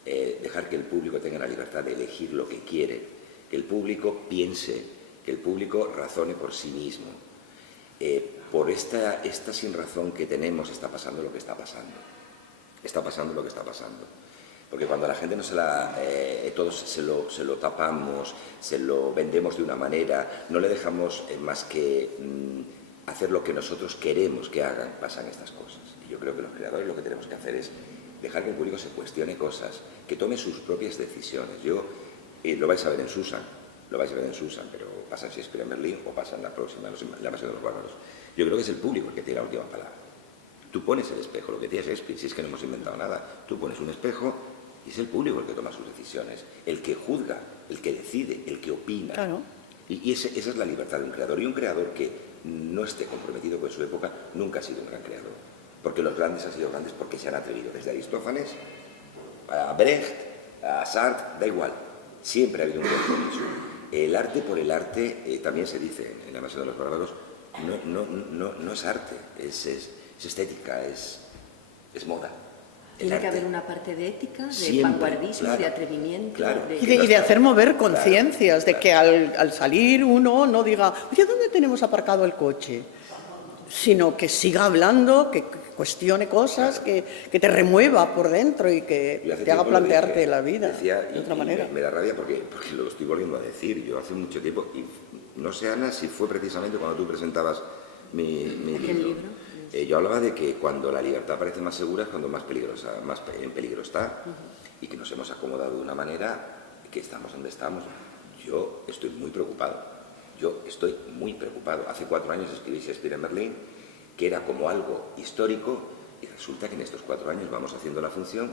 dejar que el público tenga la libertad de elegir lo que quiere, que el público piense, que el público razone por sí mismo. Por esta sinrazón que tenemos está pasando lo que está pasando. Está pasando lo que está pasando. Porque cuando a la gente no todos se lo tapamos, se lo vendemos de una manera, no le dejamos más que hacer lo que nosotros queremos que hagan, pasan estas cosas. Y yo creo que los creadores lo que tenemos que hacer es dejar que el público se cuestione cosas, que tome sus propias decisiones. Lo vais a ver en Susan, pero pasa en Shakespeare en Berlín o pasa en la próxima, La Invasión de los Bárbaros. Yo creo que es el público el que tiene la última palabra. Tú pones el espejo, lo que decía Shakespeare, si es que no hemos inventado nada, tú pones un espejo y es el público el que toma sus decisiones, el que juzga, el que decide, el que opina. Claro. Y esa es la libertad de un creador. Y un creador que no esté comprometido con su época nunca ha sido un gran creador. Porque los grandes han sido grandes porque se han atrevido, desde Aristófanes a Brecht, a Sartre, da igual. Siempre ha habido un compromiso. El arte por el arte, también se dice en La Invasión de los Bárbaros, no es arte, es estética, es moda. Tiene que haber una parte de ética, de Siempre, vanguardismo, claro, de atrevimiento. claro. De... Y de hacer mover conciencias, Claro, de que al salir uno no diga, oye, ¿dónde tenemos aparcado el coche? Sino que siga hablando, que cuestione cosas, que te remueva por dentro y que te haga plantearte la vida de otra manera. Me da rabia porque lo estoy volviendo a decir. Yo hace mucho tiempo, y no sé, Ana, si fue precisamente cuando tú presentabas mi libro. Yo hablaba de que cuando la libertad parece más segura es cuando más en peligro está, y que nos hemos acomodado de una manera que estamos donde estamos. Yo estoy muy preocupado. Hace 4 años escribí Shakespeare en Berlín, que era como algo histórico, y resulta que en estos 4 años vamos haciendo la función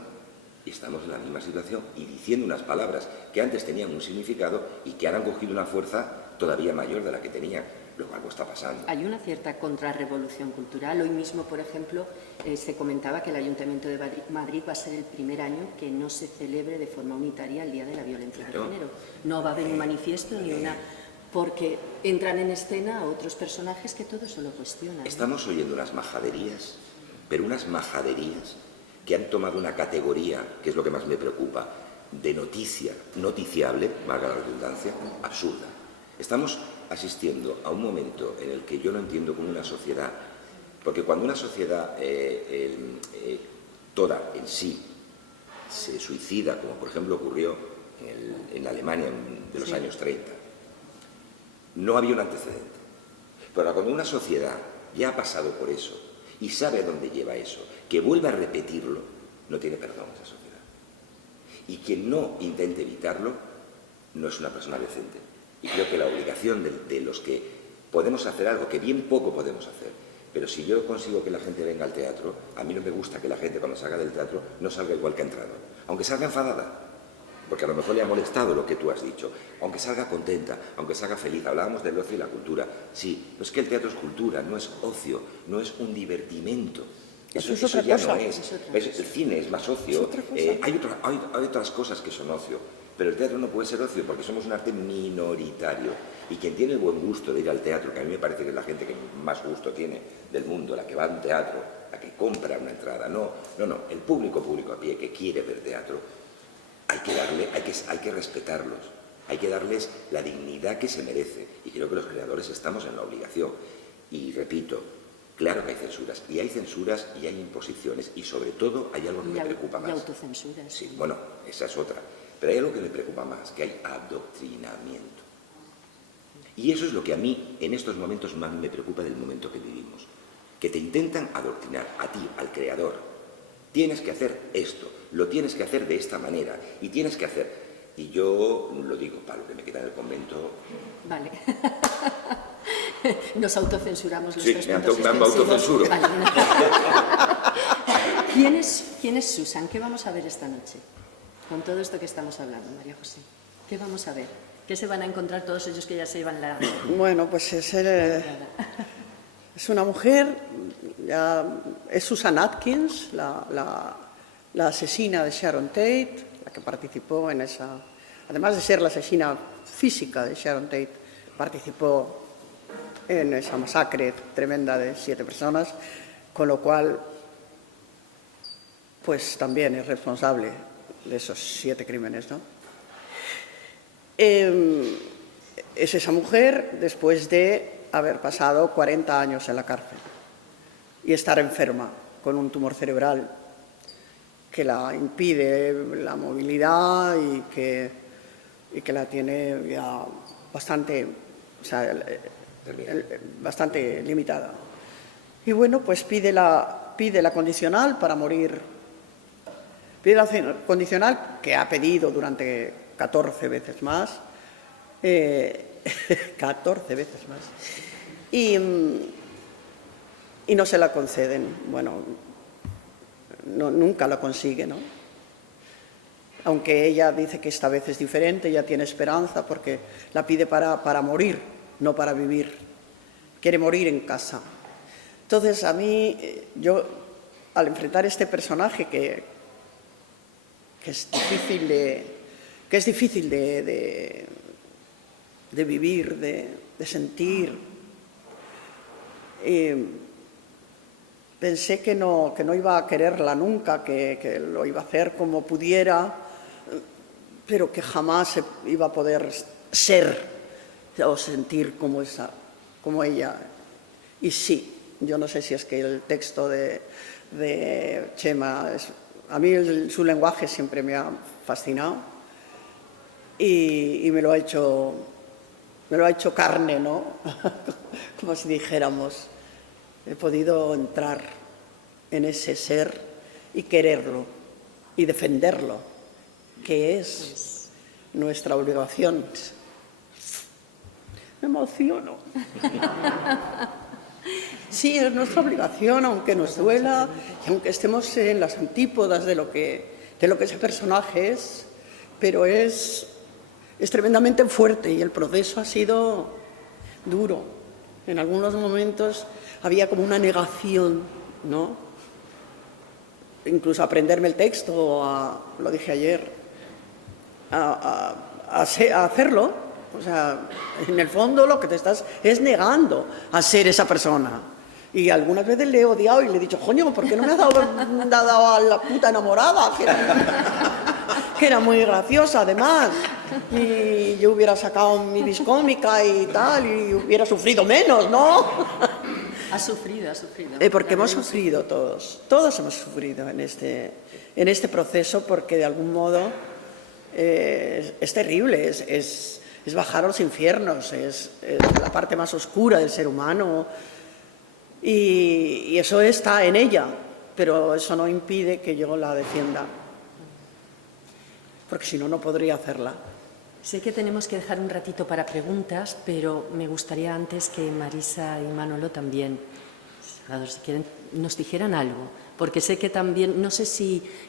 y estamos en la misma situación y diciendo unas palabras que antes tenían un significado y que ahora han cogido una fuerza todavía mayor de la que tenían. Luego algo está pasando. Hay una cierta contrarrevolución cultural. Hoy mismo, por ejemplo, se comentaba que el Ayuntamiento de Madrid va a ser el primer año que no se celebre de forma unitaria el Día de la Violencia de Género. No va a haber un manifiesto ni una... porque entran en escena otros personajes que todo eso lo cuestionan. Estamos oyendo unas majaderías, pero unas majaderías que han tomado una categoría, que es lo que más me preocupa, de noticiable, valga la redundancia, absurda. Estamos asistiendo a un momento en el que yo no entiendo cómo una sociedad, porque cuando una sociedad toda en sí se suicida, como por ejemplo ocurrió en la Alemania de los años 30, no había un antecedente. Pero cuando una sociedad ya ha pasado por eso y sabe a dónde lleva eso, que vuelva a repetirlo, no tiene perdón esa sociedad. Y quien no intente evitarlo no es una persona decente. Y creo que la obligación de los que podemos hacer algo, que bien poco podemos hacer, pero si yo consigo que la gente venga al teatro, a mí no me gusta que la gente cuando salga del teatro no salga igual que ha entrado, aunque salga enfadada, porque a lo mejor le ha molestado lo que tú has dicho, aunque salga contenta, aunque salga feliz. Hablábamos del ocio y la cultura. Sí, pero es que el teatro es cultura, no es ocio, no es un divertimento. Eso ya no es. El cine es más ocio. Hay otras cosas que son ocio, pero el teatro no puede ser ocio porque somos un arte minoritario. Y quien tiene el buen gusto de ir al teatro, que a mí me parece que es la gente que más gusto tiene del mundo, la que va a un teatro, la que compra una entrada, no, el público a pie que quiere ver teatro, hay que respetarlos, hay que darles la dignidad que se merece. Y creo que los creadores estamos en la obligación. Y repito, claro que hay censuras, y hay imposiciones, y sobre todo hay algo que me preocupa más. Y autocensuras. Sí, bueno, esa es otra. Pero hay algo que me preocupa más, que hay adoctrinamiento. Y eso es lo que a mí, en estos momentos, más me preocupa del momento que vivimos. Que te intentan adoctrinar a ti, al creador. Tienes que hacer esto, lo tienes que hacer de esta manera, y tienes que hacer... Y yo lo digo, para lo que me queda en el convento... Vale. Nos autocensuramos los Sí, tres me puntos autocensuro. Vale. ¿Quién es Susan? ¿Qué vamos a ver esta noche? Con todo esto que estamos hablando, María José. ¿Qué vamos a ver? ¿Qué se van a encontrar todos ellos que ya se llevan la... Bueno, pues es una mujer, es Susan Atkins, la asesina de Sharon Tate, la que participó en esa... Además de ser la asesina física de Sharon Tate, participó en esa masacre tremenda de 7 personas, con lo cual, pues también es responsable de esos 7 crímenes, ¿no? Es esa mujer después de haber pasado 40 años en la cárcel y estar enferma con un tumor cerebral que la impide la movilidad y que la tiene ya bastante, o sea, bastante limitada. Y bueno, pues pide la condicional para morir. Pide la condicional que ha pedido durante 14 veces más. 14 veces más. Y no se la conceden. Bueno, nunca lo consigue, ¿no? Aunque ella dice que esta vez es diferente, ella tiene esperanza porque la pide para morir, no para vivir. Quiere morir en casa. Entonces, a mí, yo, al enfrentar este personaje que es difícil de vivir, de sentir, pensé que no iba a quererla nunca, que lo iba a hacer como pudiera, pero que jamás iba a poder ser o sentir como ella. Y sí, yo no sé si es que el texto de Chema, a mí su lenguaje siempre me ha fascinado y me lo ha hecho carne, ¿no? Como si dijéramos. He podido entrar en ese ser y quererlo y defenderlo, que es nuestra obligación. Me emociono. Sí, es nuestra obligación, aunque nos duela, y aunque estemos en las antípodas de lo que ese personaje es, pero es tremendamente fuerte y el proceso ha sido duro. En algunos momentos había como una negación, ¿no? Incluso aprenderme el texto, lo dije ayer, a hacerlo. O sea, en el fondo lo que te estás es negando a ser esa persona. Y algunas veces le he odiado y le he dicho, coño, ¿por qué no me has dado a la puta enamorada? Que era muy graciosa, además. Y yo hubiera sacado mi viscómica y tal, y hubiera sufrido menos, ¿no? Ha sufrido. Porque hemos sufrido todos hemos sufrido en este proceso, porque de algún modo es terrible, es bajar a los infiernos, es la parte más oscura del ser humano, y eso está en ella, pero eso no impide que yo la defienda, porque si no, no podría hacerla. Sé que tenemos que dejar un ratito para preguntas, pero me gustaría antes que Marisa y Manolo también, si quieren, nos dijeran algo, porque sé que también, no sé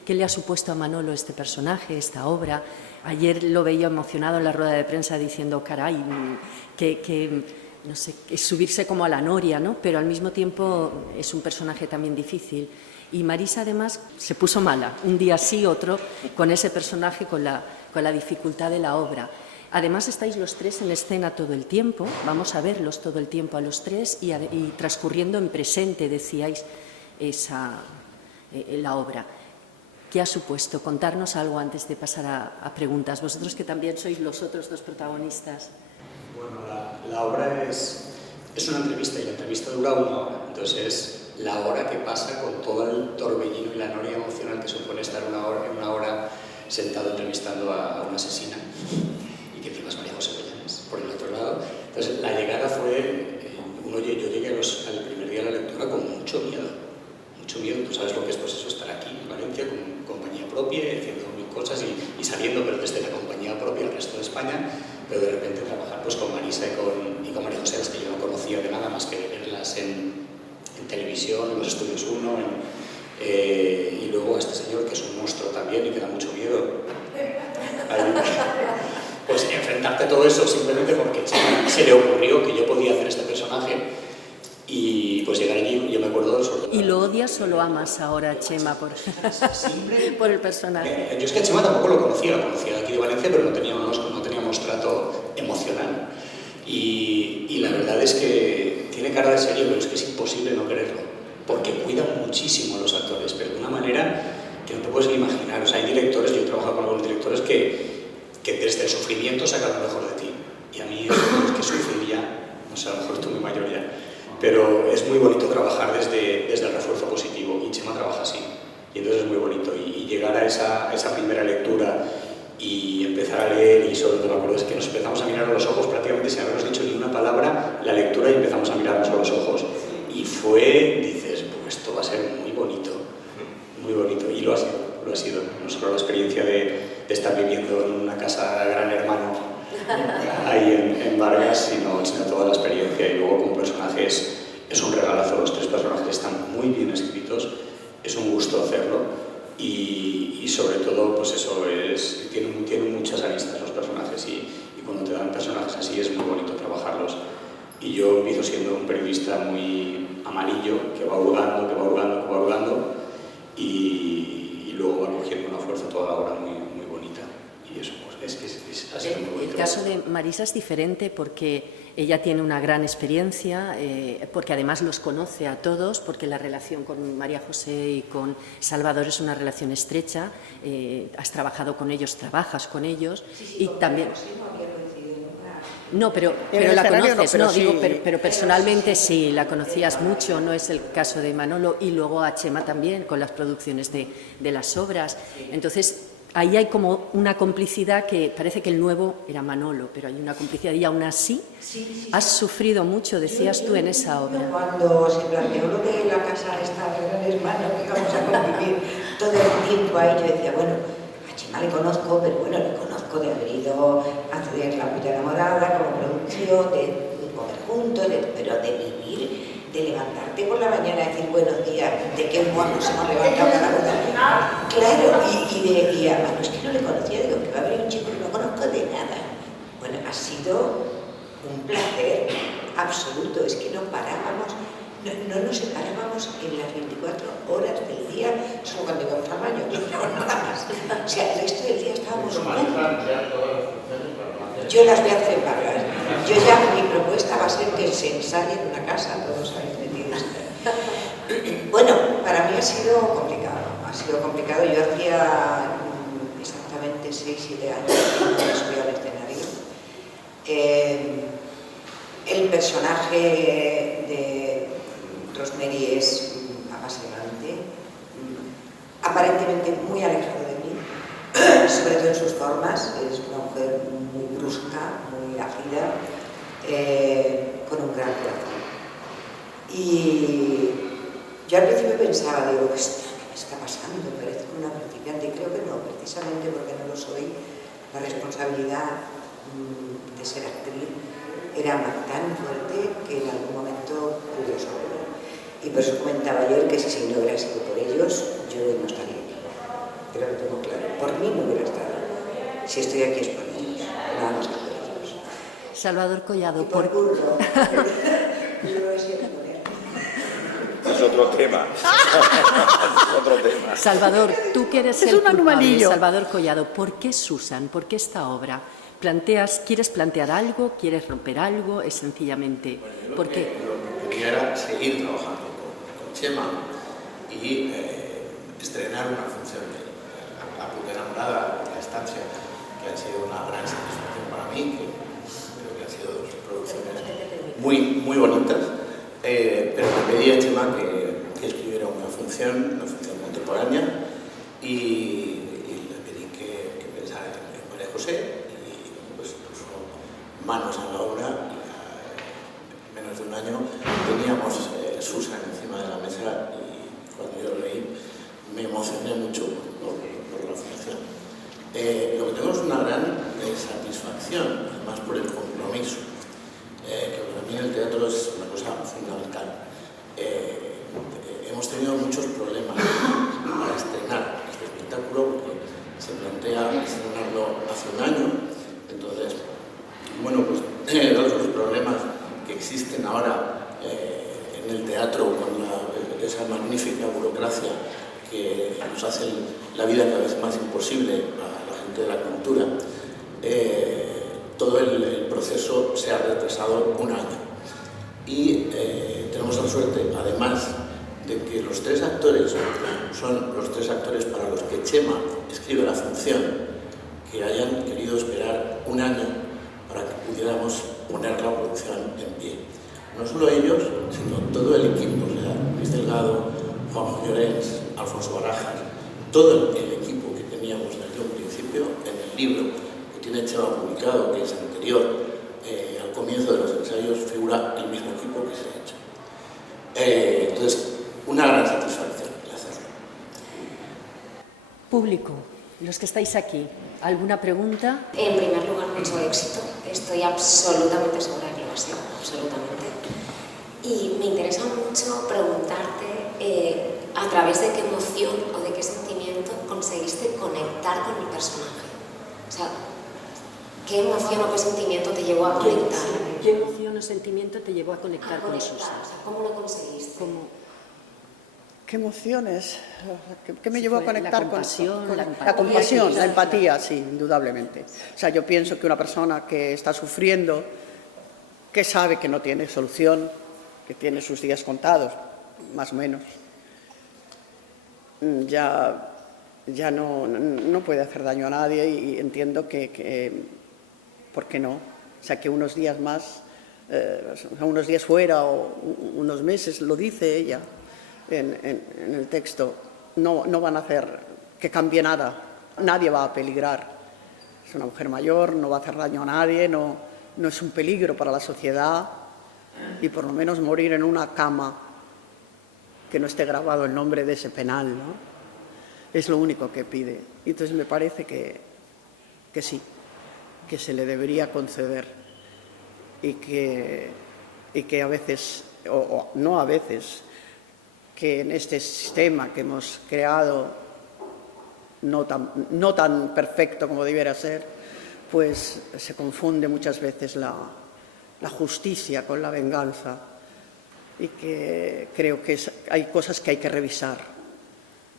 qué le ha supuesto a Manolo este personaje, esta obra. Ayer lo veía emocionado en la rueda de prensa diciendo, caray, que no sé, es subirse como a la noria, ¿no? Pero al mismo tiempo es un personaje también difícil. Y Marisa, además, se puso mala, un día sí, otro, con ese personaje, con la dificultad de la obra. Además, estáis los tres en escena todo el tiempo, vamos a verlos todo el tiempo a los tres y transcurriendo en presente, decíais, la obra. ¿Qué ha supuesto? Contarnos algo antes de pasar a preguntas. Vosotros que también sois los otros dos protagonistas. Bueno, la obra es una entrevista y la entrevista dura 1 hora, entonces es la hora que pasa con todo el torbellino y la noria emocional que supone estar en una hora sentado entrevistando a una asesina y que encima es María José Bellanes, por el otro lado. Entonces pero de repente trabajar pues con Marisa y con María José, las que yo no conocía de nada más que verlas en televisión, en los Estudios 1, y luego a este señor que es un monstruo también y que da mucho miedo. Pues enfrentarte a todo eso simplemente porque se le ocurrió que yo podía hacer este personaje y pues llegar allí, yo me acuerdo sobre todo. ¿Y lo odias o lo amas ahora, Chema, por el personaje? Yo es que a Chema tampoco lo conocía de aquí de Valencia, pero no teníamos trato emocional. Y la verdad es que tiene cara de serio, pero es que es imposible no quererlo, porque cuidan muchísimo a los actores, pero de una manera que no te puedes ni imaginar. O sea, hay directores, yo he trabajado con algunos directores que desde el sufrimiento sacan lo mejor de ti. Y a mí es que sufrir ya, no sé, a lo mejor estoy muy mayor ya, pero es muy bonito trabajar desde el refuerzo positivo, y Chema trabaja así. Y entonces es muy bonito. Y llegar a esa primera lectura y empezar a leer, y sobre todo me acuerdo es que nos empezamos a mirar a los ojos prácticamente sin habernos dicho ni una palabra, la lectura, y empezamos a mirarnos a los ojos. Y dices, pues esto va a ser muy bonito, y lo ha sido. No solo la experiencia de estar viviendo en una casa Gran Hermano ahí en Vargas, sino toda la experiencia, y luego con personajes, es un regalazo. Los 3 personajes están muy bien escritos, es un gusto hacerlo. Y sobre todo, pues eso, tienen muchas aristas los personajes, y cuando te dan personajes así es muy bonito trabajarlos. Y yo empiezo siendo un periodista muy amarillo, que va hurgando, y luego va cogiendo una fuerza toda la obra muy bonita. Y eso, pues ha sido muy bonito. El caso de Marisa es diferente porque ella tiene una gran experiencia, porque además los conoce a todos, porque la relación con María José y con Salvador es una relación estrecha. Has trabajado con ellos, trabajas con ellos, y también... No, pero la conoces, no, digo, pero personalmente sí, la conocías mucho, no es el caso de Manolo, y luego a Chema también, con las producciones de las obras. Entonces, ahí hay como una complicidad que parece que el nuevo era Manolo, pero hay una complicidad, y aún así has sufrido mucho, decías tú, en esa obra. Cuando se planteó lo de la casa esta de Gran Hermano, que íbamos a convivir todo el tiempo ahí, yo decía, bueno, a Chema le conozco, pero bueno, le conozco de haber ido a estudiar La Puta Enamorada como producción, de comer juntos, pero de vivir, de levantarte por la mañana y decir buenos días, de qué modo nos hemos levantado cada una. Claro, y además no es que no le conocía, digo que va a haber un chico que no conozco de nada. Bueno, ha sido un placer absoluto, es que no parábamos, no nos separábamos en las 24 horas del día, solo cuando íbamos al baño, no nada más. O sea, el resto del día estábamos juntos. Yo las voy a hacer en Vargas. Yo ya, mi propuesta va a ser que se ensaye en una casa, todos ahí metidos. Bueno, para mí ha sido complicado. Yo hacía exactamente 6-7 años que no me subí al escenario. El personaje de Rosemary es apasionante, aparentemente muy alejado de mí, sobre todo en sus formas. Es una mujer muy brusca, muy ágida, con un gran corazón. Y yo al principio pensaba, digo, ¿qué me está pasando? Parezco una principiante, y creo que no, precisamente porque no lo soy. La responsabilidad de ser actriz era tan fuerte que en algún momento pude sobrevivir. Y por eso comentaba ayer que si no hubiera sido por ellos, yo no estaría aquí. Pero lo tengo claro, por mí no hubiera estado. Si estoy aquí es por ellos, nada más que por ellos. Salvador Collado, y por Curro. Yo he sido por él. Es otro tema. Salvador, tú que eres Es el un culpable, animalillo. Salvador Collado, ¿por qué Susan? ¿Por qué esta obra? ¿Quieres plantear algo? ¿Quieres romper algo? Es sencillamente... ¿Por qué? Lo que quería era seguir trabajando con Chema y estrenar una función de La Puta Enamorada, La Estancia, que ha sido una gran satisfacción para mí, que creo que han sido 2 producciones muy bonitas, pero le pedí a Chema que escribiera una función contemporánea, y le pedí que pensara en María José, y pues puso manos a la obra, y en menos de un año teníamos Susan encima de la mesa, y cuando yo lo leí me emocioné mucho por la función. Lo que tenemos es una gran satisfacción. además por el compromiso, que para mí en el teatro es una cosa fundamental. Hemos tenido muchos problemas para estrenar este espectáculo porque se plantea estrenarlo hace un año. Entonces, bueno, pues dados los problemas que existen ahora en el teatro con esa magnífica burocracia que nos hace la vida cada vez más imposible a la gente de la cultura, todo el proceso se ha retrasado un año. Y tenemos la suerte, además, de que los 3 actores son los 3 actores para los que Chema escribe la función, que hayan querido esperar un año para que pudiéramos poner la producción en pie. No solo ellos, sino todo el equipo, o sea, Luis Delgado, Juanjo Llorens, Alfonso Barajas, todo el equipo que teníamos desde un principio. En el libro que tiene Chema publicado, que es anterior al comienzo de los ensayos, figura el mismo equipo que se ha hecho. Entonces, una gran satisfacción el hacerlo. Público, los que estáis aquí, ¿alguna pregunta? En primer lugar, mucho éxito. Estoy absolutamente segura de que lo ha sido, absolutamente. Y me interesa mucho preguntarte a través de qué emoción o de qué sentimiento conseguiste conectar con el personaje. O sea, ¿qué emoción o qué sentimiento te llevó a conectar? ¿Qué emoción o sentimiento te llevó a conectar con Susa? O sea, ¿cómo lo conseguiste? ¿Qué emociones? ¿Qué me llevó a conectar la compasión, con la la empatía, compasión, quizás. la empatía, sí, indudablemente. O sea, yo pienso que una persona que está sufriendo, que sabe que no tiene solución, que tiene sus días contados, más o menos, ya no puede hacer daño a nadie, y entiendo que ¿por qué no? O sea, que unos días más, unos días fuera o unos meses, lo dice ella en el texto, no van a hacer que cambie nada, nadie va a peligrar. Es una mujer mayor, no va a hacer daño a nadie, no es un peligro para la sociedad, y por lo menos morir en una cama que no esté grabado el nombre de ese penal, ¿no? Es lo único que pide. Y entonces me parece que sí, que se le debería conceder, y que a veces, o no a veces, que en este sistema que hemos creado, no tan perfecto como debiera ser, pues se confunde muchas veces la justicia con la venganza, y que creo que hay cosas que hay que revisar,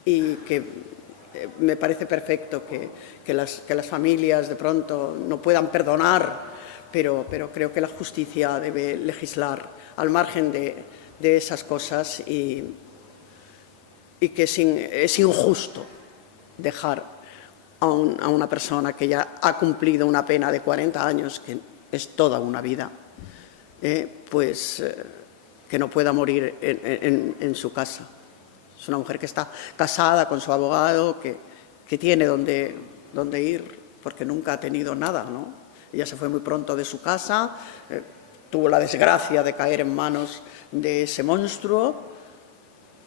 y que me parece perfecto que las familias de pronto no puedan perdonar, pero creo que la justicia debe legislar al margen de esas cosas, y que es injusto dejar a una persona que ya ha cumplido una pena de 40 años, que es toda una vida, pues que no pueda morir en su casa. Es una mujer que está casada con su abogado, que tiene dónde ir, porque nunca ha tenido nada, ¿no? Ella se fue muy pronto de su casa, tuvo la desgracia de caer en manos de ese monstruo,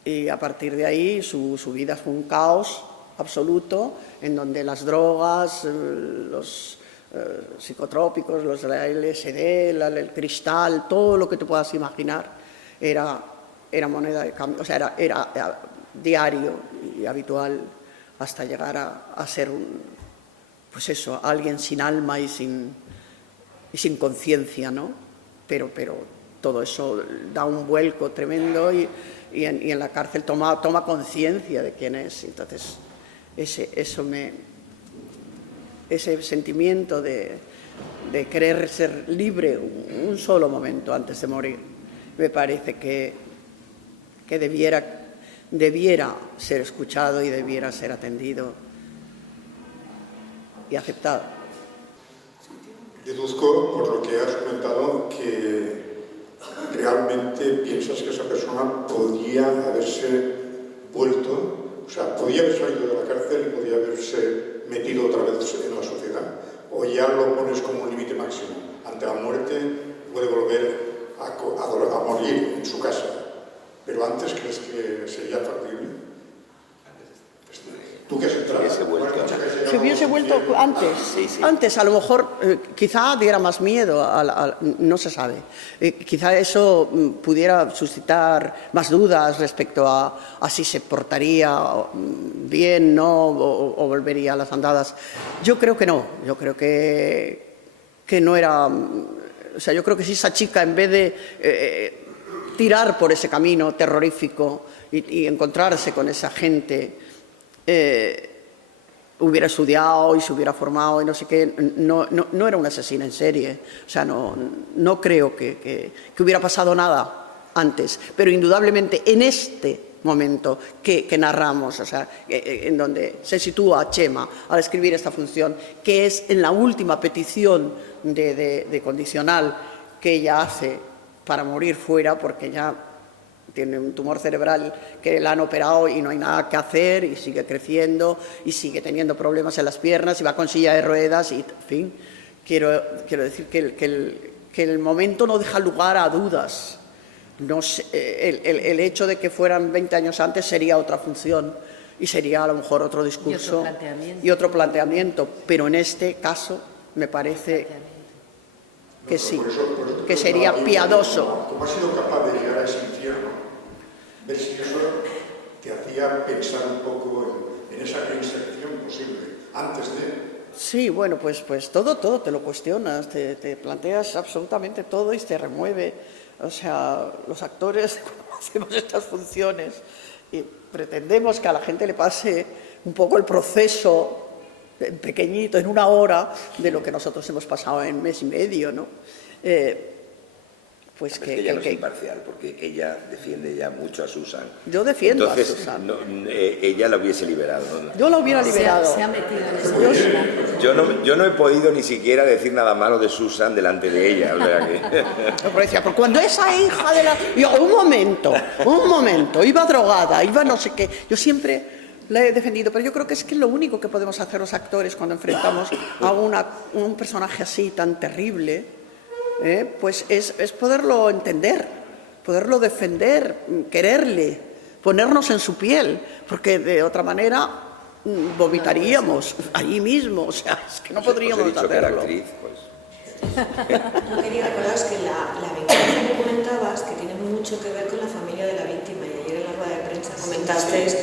y a partir de ahí su vida fue un caos absoluto, en donde las drogas, los psicotrópicos, los LSD, el cristal, todo lo que te puedas imaginar, era moneda de cambio, o sea, era diario y habitual, hasta llegar a ser pues eso, alguien sin alma y sin conciencia, ¿no? Pero todo eso da un vuelco tremendo, y en la cárcel toma conciencia de quién es. Entonces, ese sentimiento de querer ser libre un solo momento antes de morir, me parece que debiera ser escuchado y debiera ser atendido y aceptado. Deduzco, por lo que has comentado, que realmente piensas que esa persona podía haberse vuelto, o sea, podía haber salido de la cárcel y podía haberse metido otra vez en la sociedad, o ya lo pones como un límite máximo. Ante la muerte puede volver a morir en su casa, pero antes, ¿crees que sería factible? Tú que has entrado, si hubiese vuelto antes, antes a lo mejor quizá diera más miedo, no se sabe. Quizá eso pudiera suscitar más dudas respecto a si se portaría bien, no, o volvería a las andadas. Yo creo que no, yo creo que no era... O sea, yo creo que si esa chica, en vez de tirar por ese camino terrorífico y encontrarse con esa gente, hubiera estudiado y se hubiera formado y no sé qué, no era una asesina en serie. O sea, no creo que hubiera pasado nada antes, pero indudablemente en este momento que narramos, o sea, en donde se sitúa Chema al escribir esta función, que es en la última petición de condicional que ella hace para morir fuera, porque ya tiene un tumor cerebral que la han operado y no hay nada que hacer, y sigue creciendo y sigue teniendo problemas en las piernas y va con silla de ruedas y, en fin, quiero decir que el momento no deja lugar a dudas. No sé, el hecho de que fueran 20 años antes sería otra función y sería a lo mejor otro discurso y otro planteamiento, pero en este caso me parece que sí, que sería piadoso. ¿Cómo has sido capaz de llegar a ese infierno? Ver si eso te hacía pensar un poco en esa reinserción posible antes de... Sí, bueno, pues todo te lo cuestionas, te planteas absolutamente todo y te remueve. O sea, los actores, cuando hacemos estas funciones y pretendemos que a la gente le pase un poco el proceso pequeñito, en una hora, de lo que nosotros hemos pasado en mes y medio, ¿no? Pues que ella no es imparcial, porque ella defiende ya mucho a Susan. Yo defiendo a Susan. Ella la hubiese liberado, ¿no? Yo la hubiera liberado. Se ha metido en ese tema. Yo no he podido ni siquiera decir nada malo de Susan delante de ella. O sea que... Yo decía, porque cuando esa hija de la... Yo, un momento, iba drogada, iba no sé qué. Yo siempre la he defendido, pero yo creo que es lo único que podemos hacer los actores cuando enfrentamos a un personaje así tan terrible, pues es poderlo entender, poderlo defender, quererle, ponernos en su piel, porque de otra manera vomitaríamos allí mismo, o sea, es que no podríamos hacerlo. Que la actriz, pues... No quería recordaros que la venganza que comentabas, que tiene mucho que ver con la familia de la víctima, y ayer en la rueda de prensa comentasteis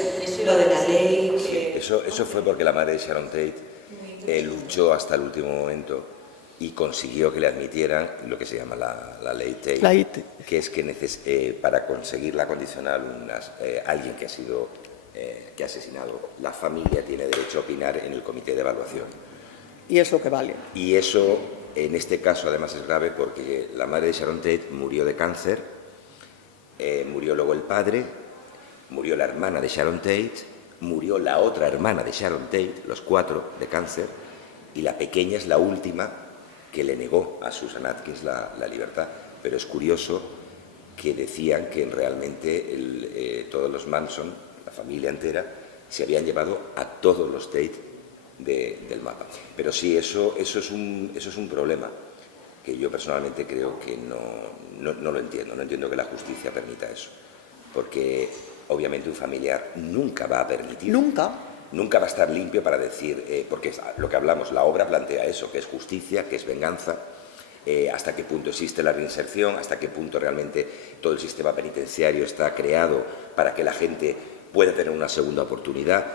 lo de la ley que... Eso fue porque la madre de Sharon Tate luchó hasta el último momento y consiguió que le admitieran lo que se llama la ley Tate, que es que para conseguir la condicional alguien que ha asesinado, la familia tiene derecho a opinar en el comité de evaluación. Y es lo que vale. Y eso, en este caso, además es grave porque la madre de Sharon Tate murió de cáncer, murió luego el padre, murió la hermana de Sharon Tate, murió la otra hermana de Sharon Tate, los 4 de cáncer, y la pequeña es la última que le negó a Susan Atkins la libertad. Pero es curioso que decían que realmente todos los Manson, la familia entera, se habían llevado a todos los Tate del mapa. Pero sí, eso es un problema que yo personalmente creo que no lo entiendo. No entiendo que la justicia permita eso. Porque obviamente un familiar nunca va a permitir... Nunca va a estar limpio para decir, porque es lo que hablamos, la obra plantea eso, que es justicia, que es venganza, hasta qué punto existe la reinserción, hasta qué punto realmente todo el sistema penitenciario está creado para que la gente pueda tener una segunda oportunidad.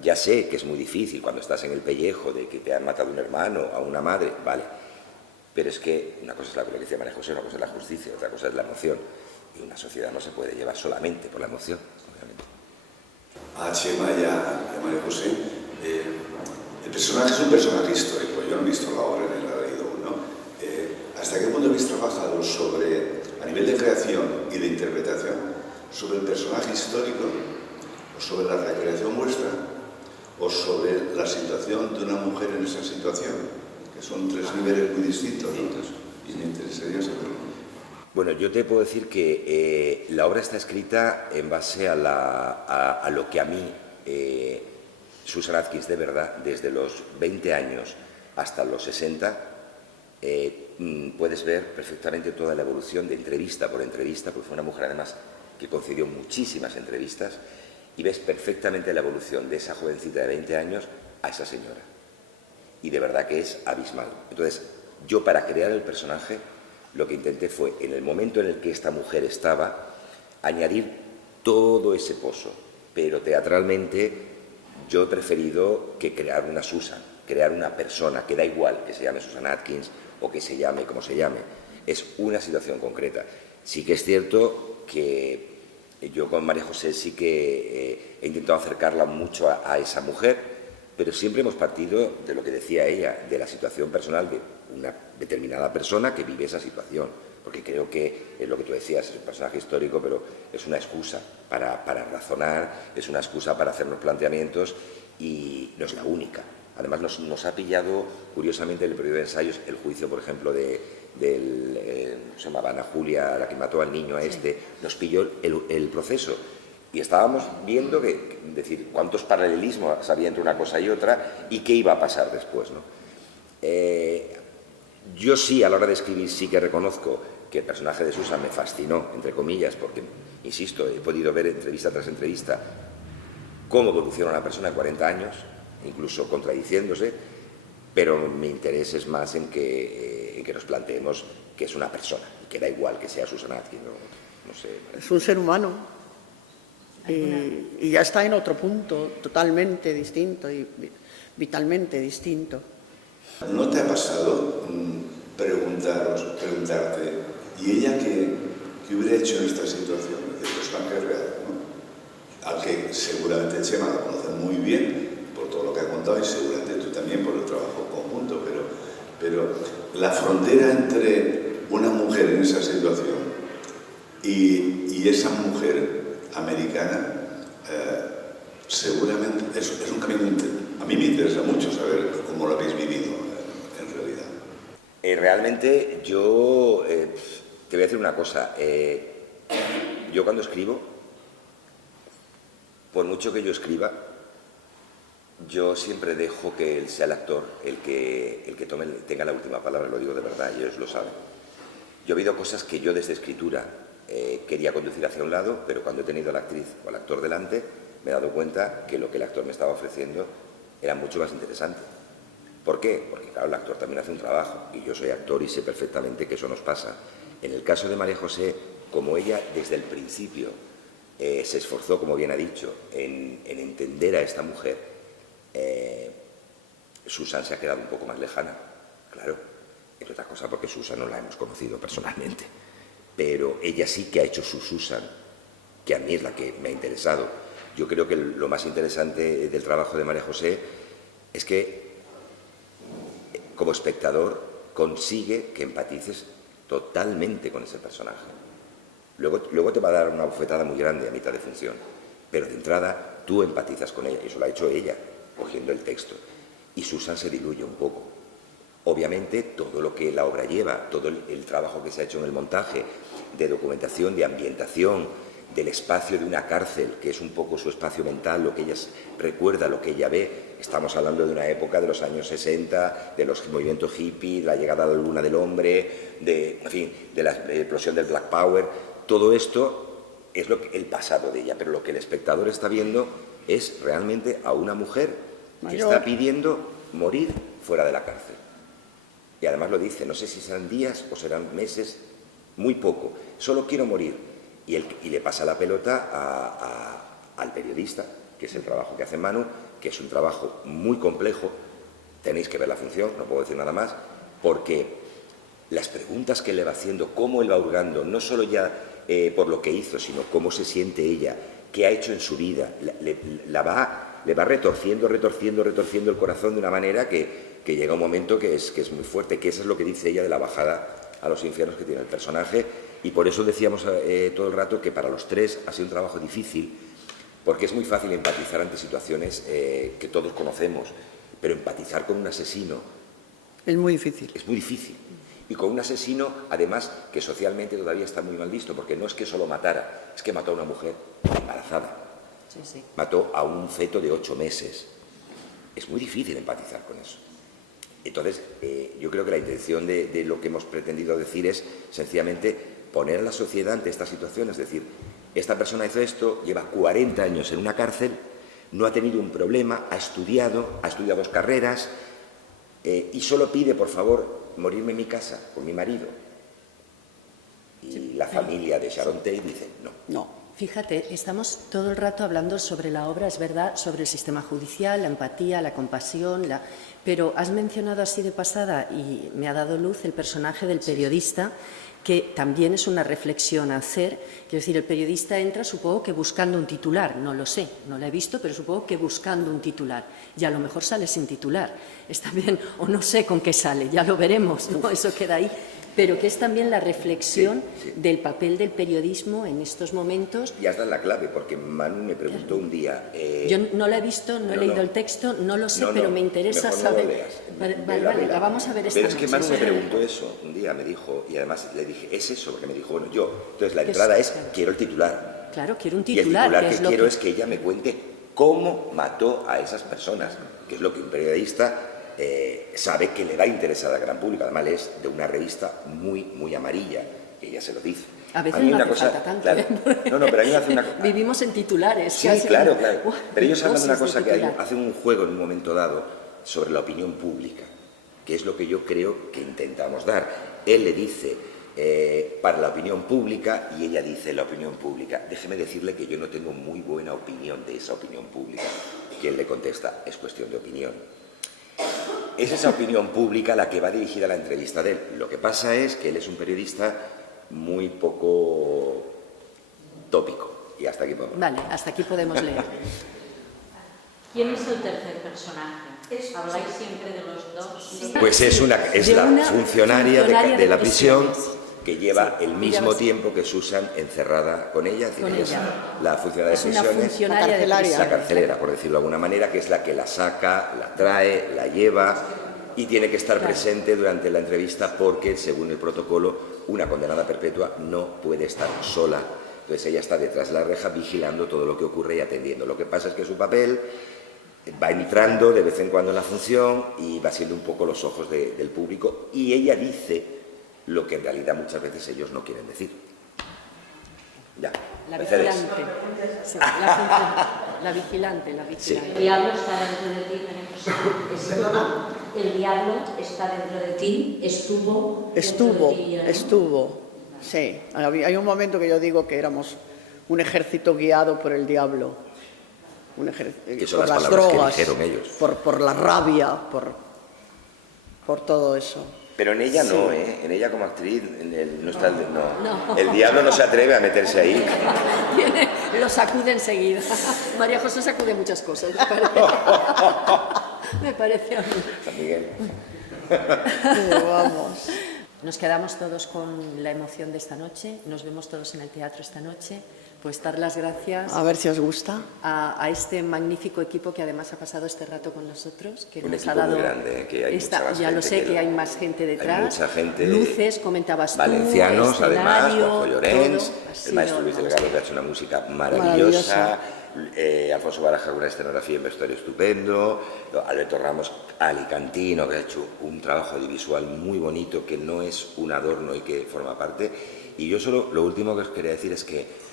Ya sé que es muy difícil cuando estás en el pellejo de que te han matado un hermano, a una madre, vale, pero es que una cosa es lo que decía María José, una cosa es la justicia, otra cosa es la emoción, y una sociedad no se puede llevar solamente por la emoción, obviamente. A Chema y a María José, el personaje es un personaje histórico. Yo no he visto la obra ni la he leído aún, ¿no? ¿Hasta qué punto habéis trabajado a nivel de creación y de interpretación, sobre el personaje histórico, o sobre la recreación vuestra, o sobre la situación de una mujer en esa situación? Que son 3 niveles muy distintos, ¿no? Y me interesaría saberlo. Bueno, yo te puedo decir que la obra está escrita en base a lo que a mí, Susan Atkins, de verdad, desde los 20 años hasta los 60, puedes ver perfectamente toda la evolución de entrevista por entrevista, porque fue una mujer además que concedió muchísimas entrevistas y ves perfectamente la evolución de esa jovencita de 20 años a esa señora. Y de verdad que es abismal. Entonces, yo para crear el personaje, lo que intenté fue, en el momento en el que esta mujer estaba, añadir todo ese pozo. Pero teatralmente yo he preferido que crear una Susan, crear una persona, que da igual que se llame Susan Atkins o que se llame como se llame. Es una situación concreta. Sí que es cierto que yo con María José sí que he intentado acercarla mucho a esa mujer, pero siempre hemos partido de lo que decía ella, de la situación personal de una determinada persona que vive esa situación, porque creo que es lo que tú decías, es un personaje histórico, pero es una excusa para razonar, es una excusa para hacernos planteamientos y no es la única. Además nos ha pillado, curiosamente, en el periodo de ensayos, el juicio, por ejemplo, se llamaba Ana Julia, la que mató al niño a este, nos pilló el proceso. Y estábamos viendo decir, cuántos paralelismos había entre una cosa y otra y qué iba a pasar después, ¿no? Yo sí, a la hora de escribir, sí que reconozco que el personaje de Susan me fascinó, entre comillas, porque, insisto, he podido ver entrevista tras entrevista cómo evoluciona una persona de 40 años, incluso contradiciéndose, pero mi interés es más en que nos planteemos que es una persona, y que da igual que sea Susan Atkins, no sé. Es un ser humano y ya está en otro punto totalmente distinto y vitalmente distinto. ¿No te ha pasado preguntarte, ¿y ella qué hubiera hecho en esta situación? El personaje real, ¿no? Al que seguramente Chema la conoce muy bien por todo lo que ha contado y seguramente tú también por el trabajo conjunto, pero la frontera entre una mujer en esa situación y esa mujer americana seguramente es un camino. A mí me interesa mucho saber cómo lo habéis vivido en realidad. Realmente yo te voy a decir una cosa. Yo cuando escribo, por mucho que yo escriba, yo siempre dejo que él sea el actor el que tenga la última palabra, lo digo de verdad, y ellos lo saben. Yo he oído cosas que yo desde escritura quería conducir hacia un lado, pero cuando he tenido a la actriz o al actor delante, me he dado cuenta que lo que el actor me estaba ofreciendo era mucho más interesante. ¿Por qué? Porque claro, el actor también hace un trabajo, y yo soy actor y sé perfectamente que eso nos pasa. En el caso de María José, como ella desde el principio se esforzó, como bien ha dicho, en entender a esta mujer, Susan se ha quedado un poco más lejana, claro, entre otras cosas porque Susan no la hemos conocido personalmente, pero ella sí que ha hecho su Susan, que a mí es la que me ha interesado. Yo creo que lo más interesante del trabajo de María José es que como espectador consigue que empatices totalmente con ese personaje. Luego te va a dar una bofetada muy grande a mitad de función, pero de entrada tú empatizas con ella, y eso lo ha hecho ella, cogiendo el texto. Y Susan se diluye un poco. Obviamente todo lo que la obra lleva, todo el trabajo que se ha hecho en el montaje, de documentación, de ambientación, del espacio de una cárcel, que es un poco su espacio mental, lo que ella recuerda, lo que ella ve. Estamos hablando de una época de los años 60, de los movimientos hippie, la llegada a la luna del hombre, de la explosión del Black Power. Todo esto es el pasado de ella, pero lo que el espectador está viendo es realmente a una mujer que está pidiendo morir fuera de la cárcel. Y además lo dice, no sé si serán días o serán meses, muy poco, solo quiero morir. Y le pasa la pelota al periodista, que es el trabajo que hace Manu, que es un trabajo muy complejo. Tenéis que ver la función, no puedo decir nada más, porque las preguntas que le va haciendo, cómo él va hurgando, no solo ya por lo que hizo, sino cómo se siente ella, qué ha hecho en su vida, le va retorciendo el corazón de una manera que llega un momento que es muy fuerte, que eso es lo que dice ella de la bajada a los infiernos que tiene el personaje. Y por eso decíamos todo el rato que para los tres ha sido un trabajo difícil, porque es muy fácil empatizar ante situaciones que todos conocemos, pero empatizar con un asesino es muy difícil. Es muy difícil. Y con un asesino, además, que socialmente todavía está muy mal visto, porque no es que solo matara, es que mató a una mujer embarazada. Sí, sí. Mató a un feto de 8 meses. Es muy difícil empatizar con eso. Entonces, yo creo que la intención de lo que hemos pretendido decir es, sencillamente, poner a la sociedad ante esta situación, es decir, esta persona hizo esto, lleva 40 años en una cárcel, no ha tenido un problema, ha estudiado 2 carreras y solo pide, por favor, morirme en mi casa con mi marido. Y la familia de Sharon Tate dice no. No. Fíjate, estamos todo el rato hablando sobre la obra, es verdad, sobre el sistema judicial, la empatía, la compasión, pero has mencionado así de pasada y me ha dado luz el personaje del periodista, que también es una reflexión a hacer. Quiero decir, el periodista entra, supongo que buscando un titular, no lo sé, no lo he visto, pero supongo que buscando un titular, y a lo mejor sale sin titular, está bien, o no sé con qué sale, ya lo veremos, ¿no? Eso queda ahí. Pero que es también la reflexión del papel del periodismo en estos momentos. Y has dado la clave, porque Manu me preguntó un día... Yo no la he visto, no he leído el texto, no lo sé, pero me interesa saber... Vale, la vamos a ver esta noche. Pero es que Manu me preguntó eso un día, me dijo, y además le dije, ¿es eso? Porque me dijo, bueno, entonces la entrada es, quiero el titular. Claro, quiero un titular. Y el titular que quiero que... es que ella me cuente cómo mató a esas personas, que es lo que un periodista... sabe que le va a interesar al gran público. Además es de una revista muy, muy amarilla, que ella se lo dice. A veces no hace falta tanto. Claro, no, pero a mí me hace una cosa... Vivimos en titulares. Sí, claro. Pero ellos hablan de una cosa que hacen un juego en un momento dado sobre la opinión pública, que es lo que yo creo que intentamos dar. Él le dice para la opinión pública y ella dice la opinión pública. Déjeme decirle que yo no tengo muy buena opinión de esa opinión pública. Y él le contesta, es cuestión de opinión. Es esa opinión pública la que va dirigida a la entrevista de él. Lo que pasa es que él es un periodista muy poco tópico. Y hasta aquí podemos. Vale, hasta aquí podemos leer. ¿Quién es el tercer personaje? ¿Habláis siempre de los dos? Pues es la funcionaria de la prisión que lleva el mismo tiempo que Susan encerrada con ella. Es la funcionaria de prisiones, la carcelera, por decirlo de alguna manera, que es la que la saca, la trae, la lleva y tiene que estar presente durante la entrevista porque, según el protocolo, una condenada perpetua no puede estar sola. Entonces ella está detrás de la reja vigilando todo lo que ocurre y atendiendo. Lo que pasa es que su papel va entrando de vez en cuando en la función y va siendo un poco los ojos del público y ella dice lo que en realidad muchas veces ellos no quieren decir. Ya. La Mercedes. vigilante. Sí, la vigilante. Sí. El diablo está dentro de ti, el diablo está dentro de ti, estuvo. Sí. Hay un momento que yo digo que éramos un ejército guiado por el diablo. Que son por las las palabras drogas, que dijeron ellos. por la rabia, por todo eso. Pero en ella no, en ella como actriz no está no. El diablo no se atreve a meterse ahí. Lo sacude enseguida. María José sacude muchas cosas, me parece a mí. San Miguel. Vamos. Nos quedamos todos con la emoción de esta noche, nos vemos todos en el teatro esta noche. Pues dar las gracias a ver si os gusta a este magnífico equipo que además ha pasado este rato con nosotros, que un nos equipo ha dado muy grande, que hay mucha más ya gente lo sé que hay más gente detrás, hay mucha gente, luces, comentabas valencianos tú, además, Juanjo Llorens, el maestro Luis Delgado que ha hecho una música maravillosa. Alfonso Baraja con una escenografía y un vestuario estupendo, Alberto Ramos alicantino que ha hecho un trabajo audiovisual muy bonito que no es un adorno y que forma parte. Y yo solo lo último que os quería decir es que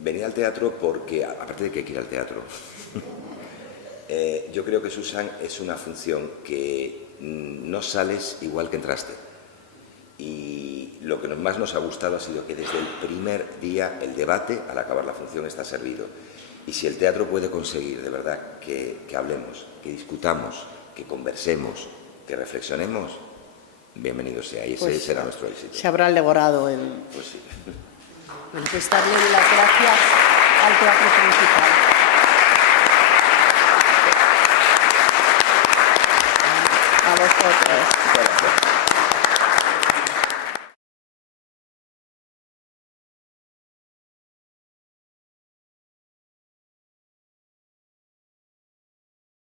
venir al teatro porque, aparte de que hay que ir al teatro, yo creo que Susan es una función que no sales igual que entraste. Y lo que más nos ha gustado ha sido que desde el primer día el debate, al acabar la función, está servido. Y si el teatro puede conseguir de verdad que hablemos, que discutamos, que conversemos, que reflexionemos, bienvenido sea. Y ese será nuestro éxito. Se habrá devorado el... Pues sí. Bueno, pues darle las gracias al teatro principal. A vosotros. Gracias.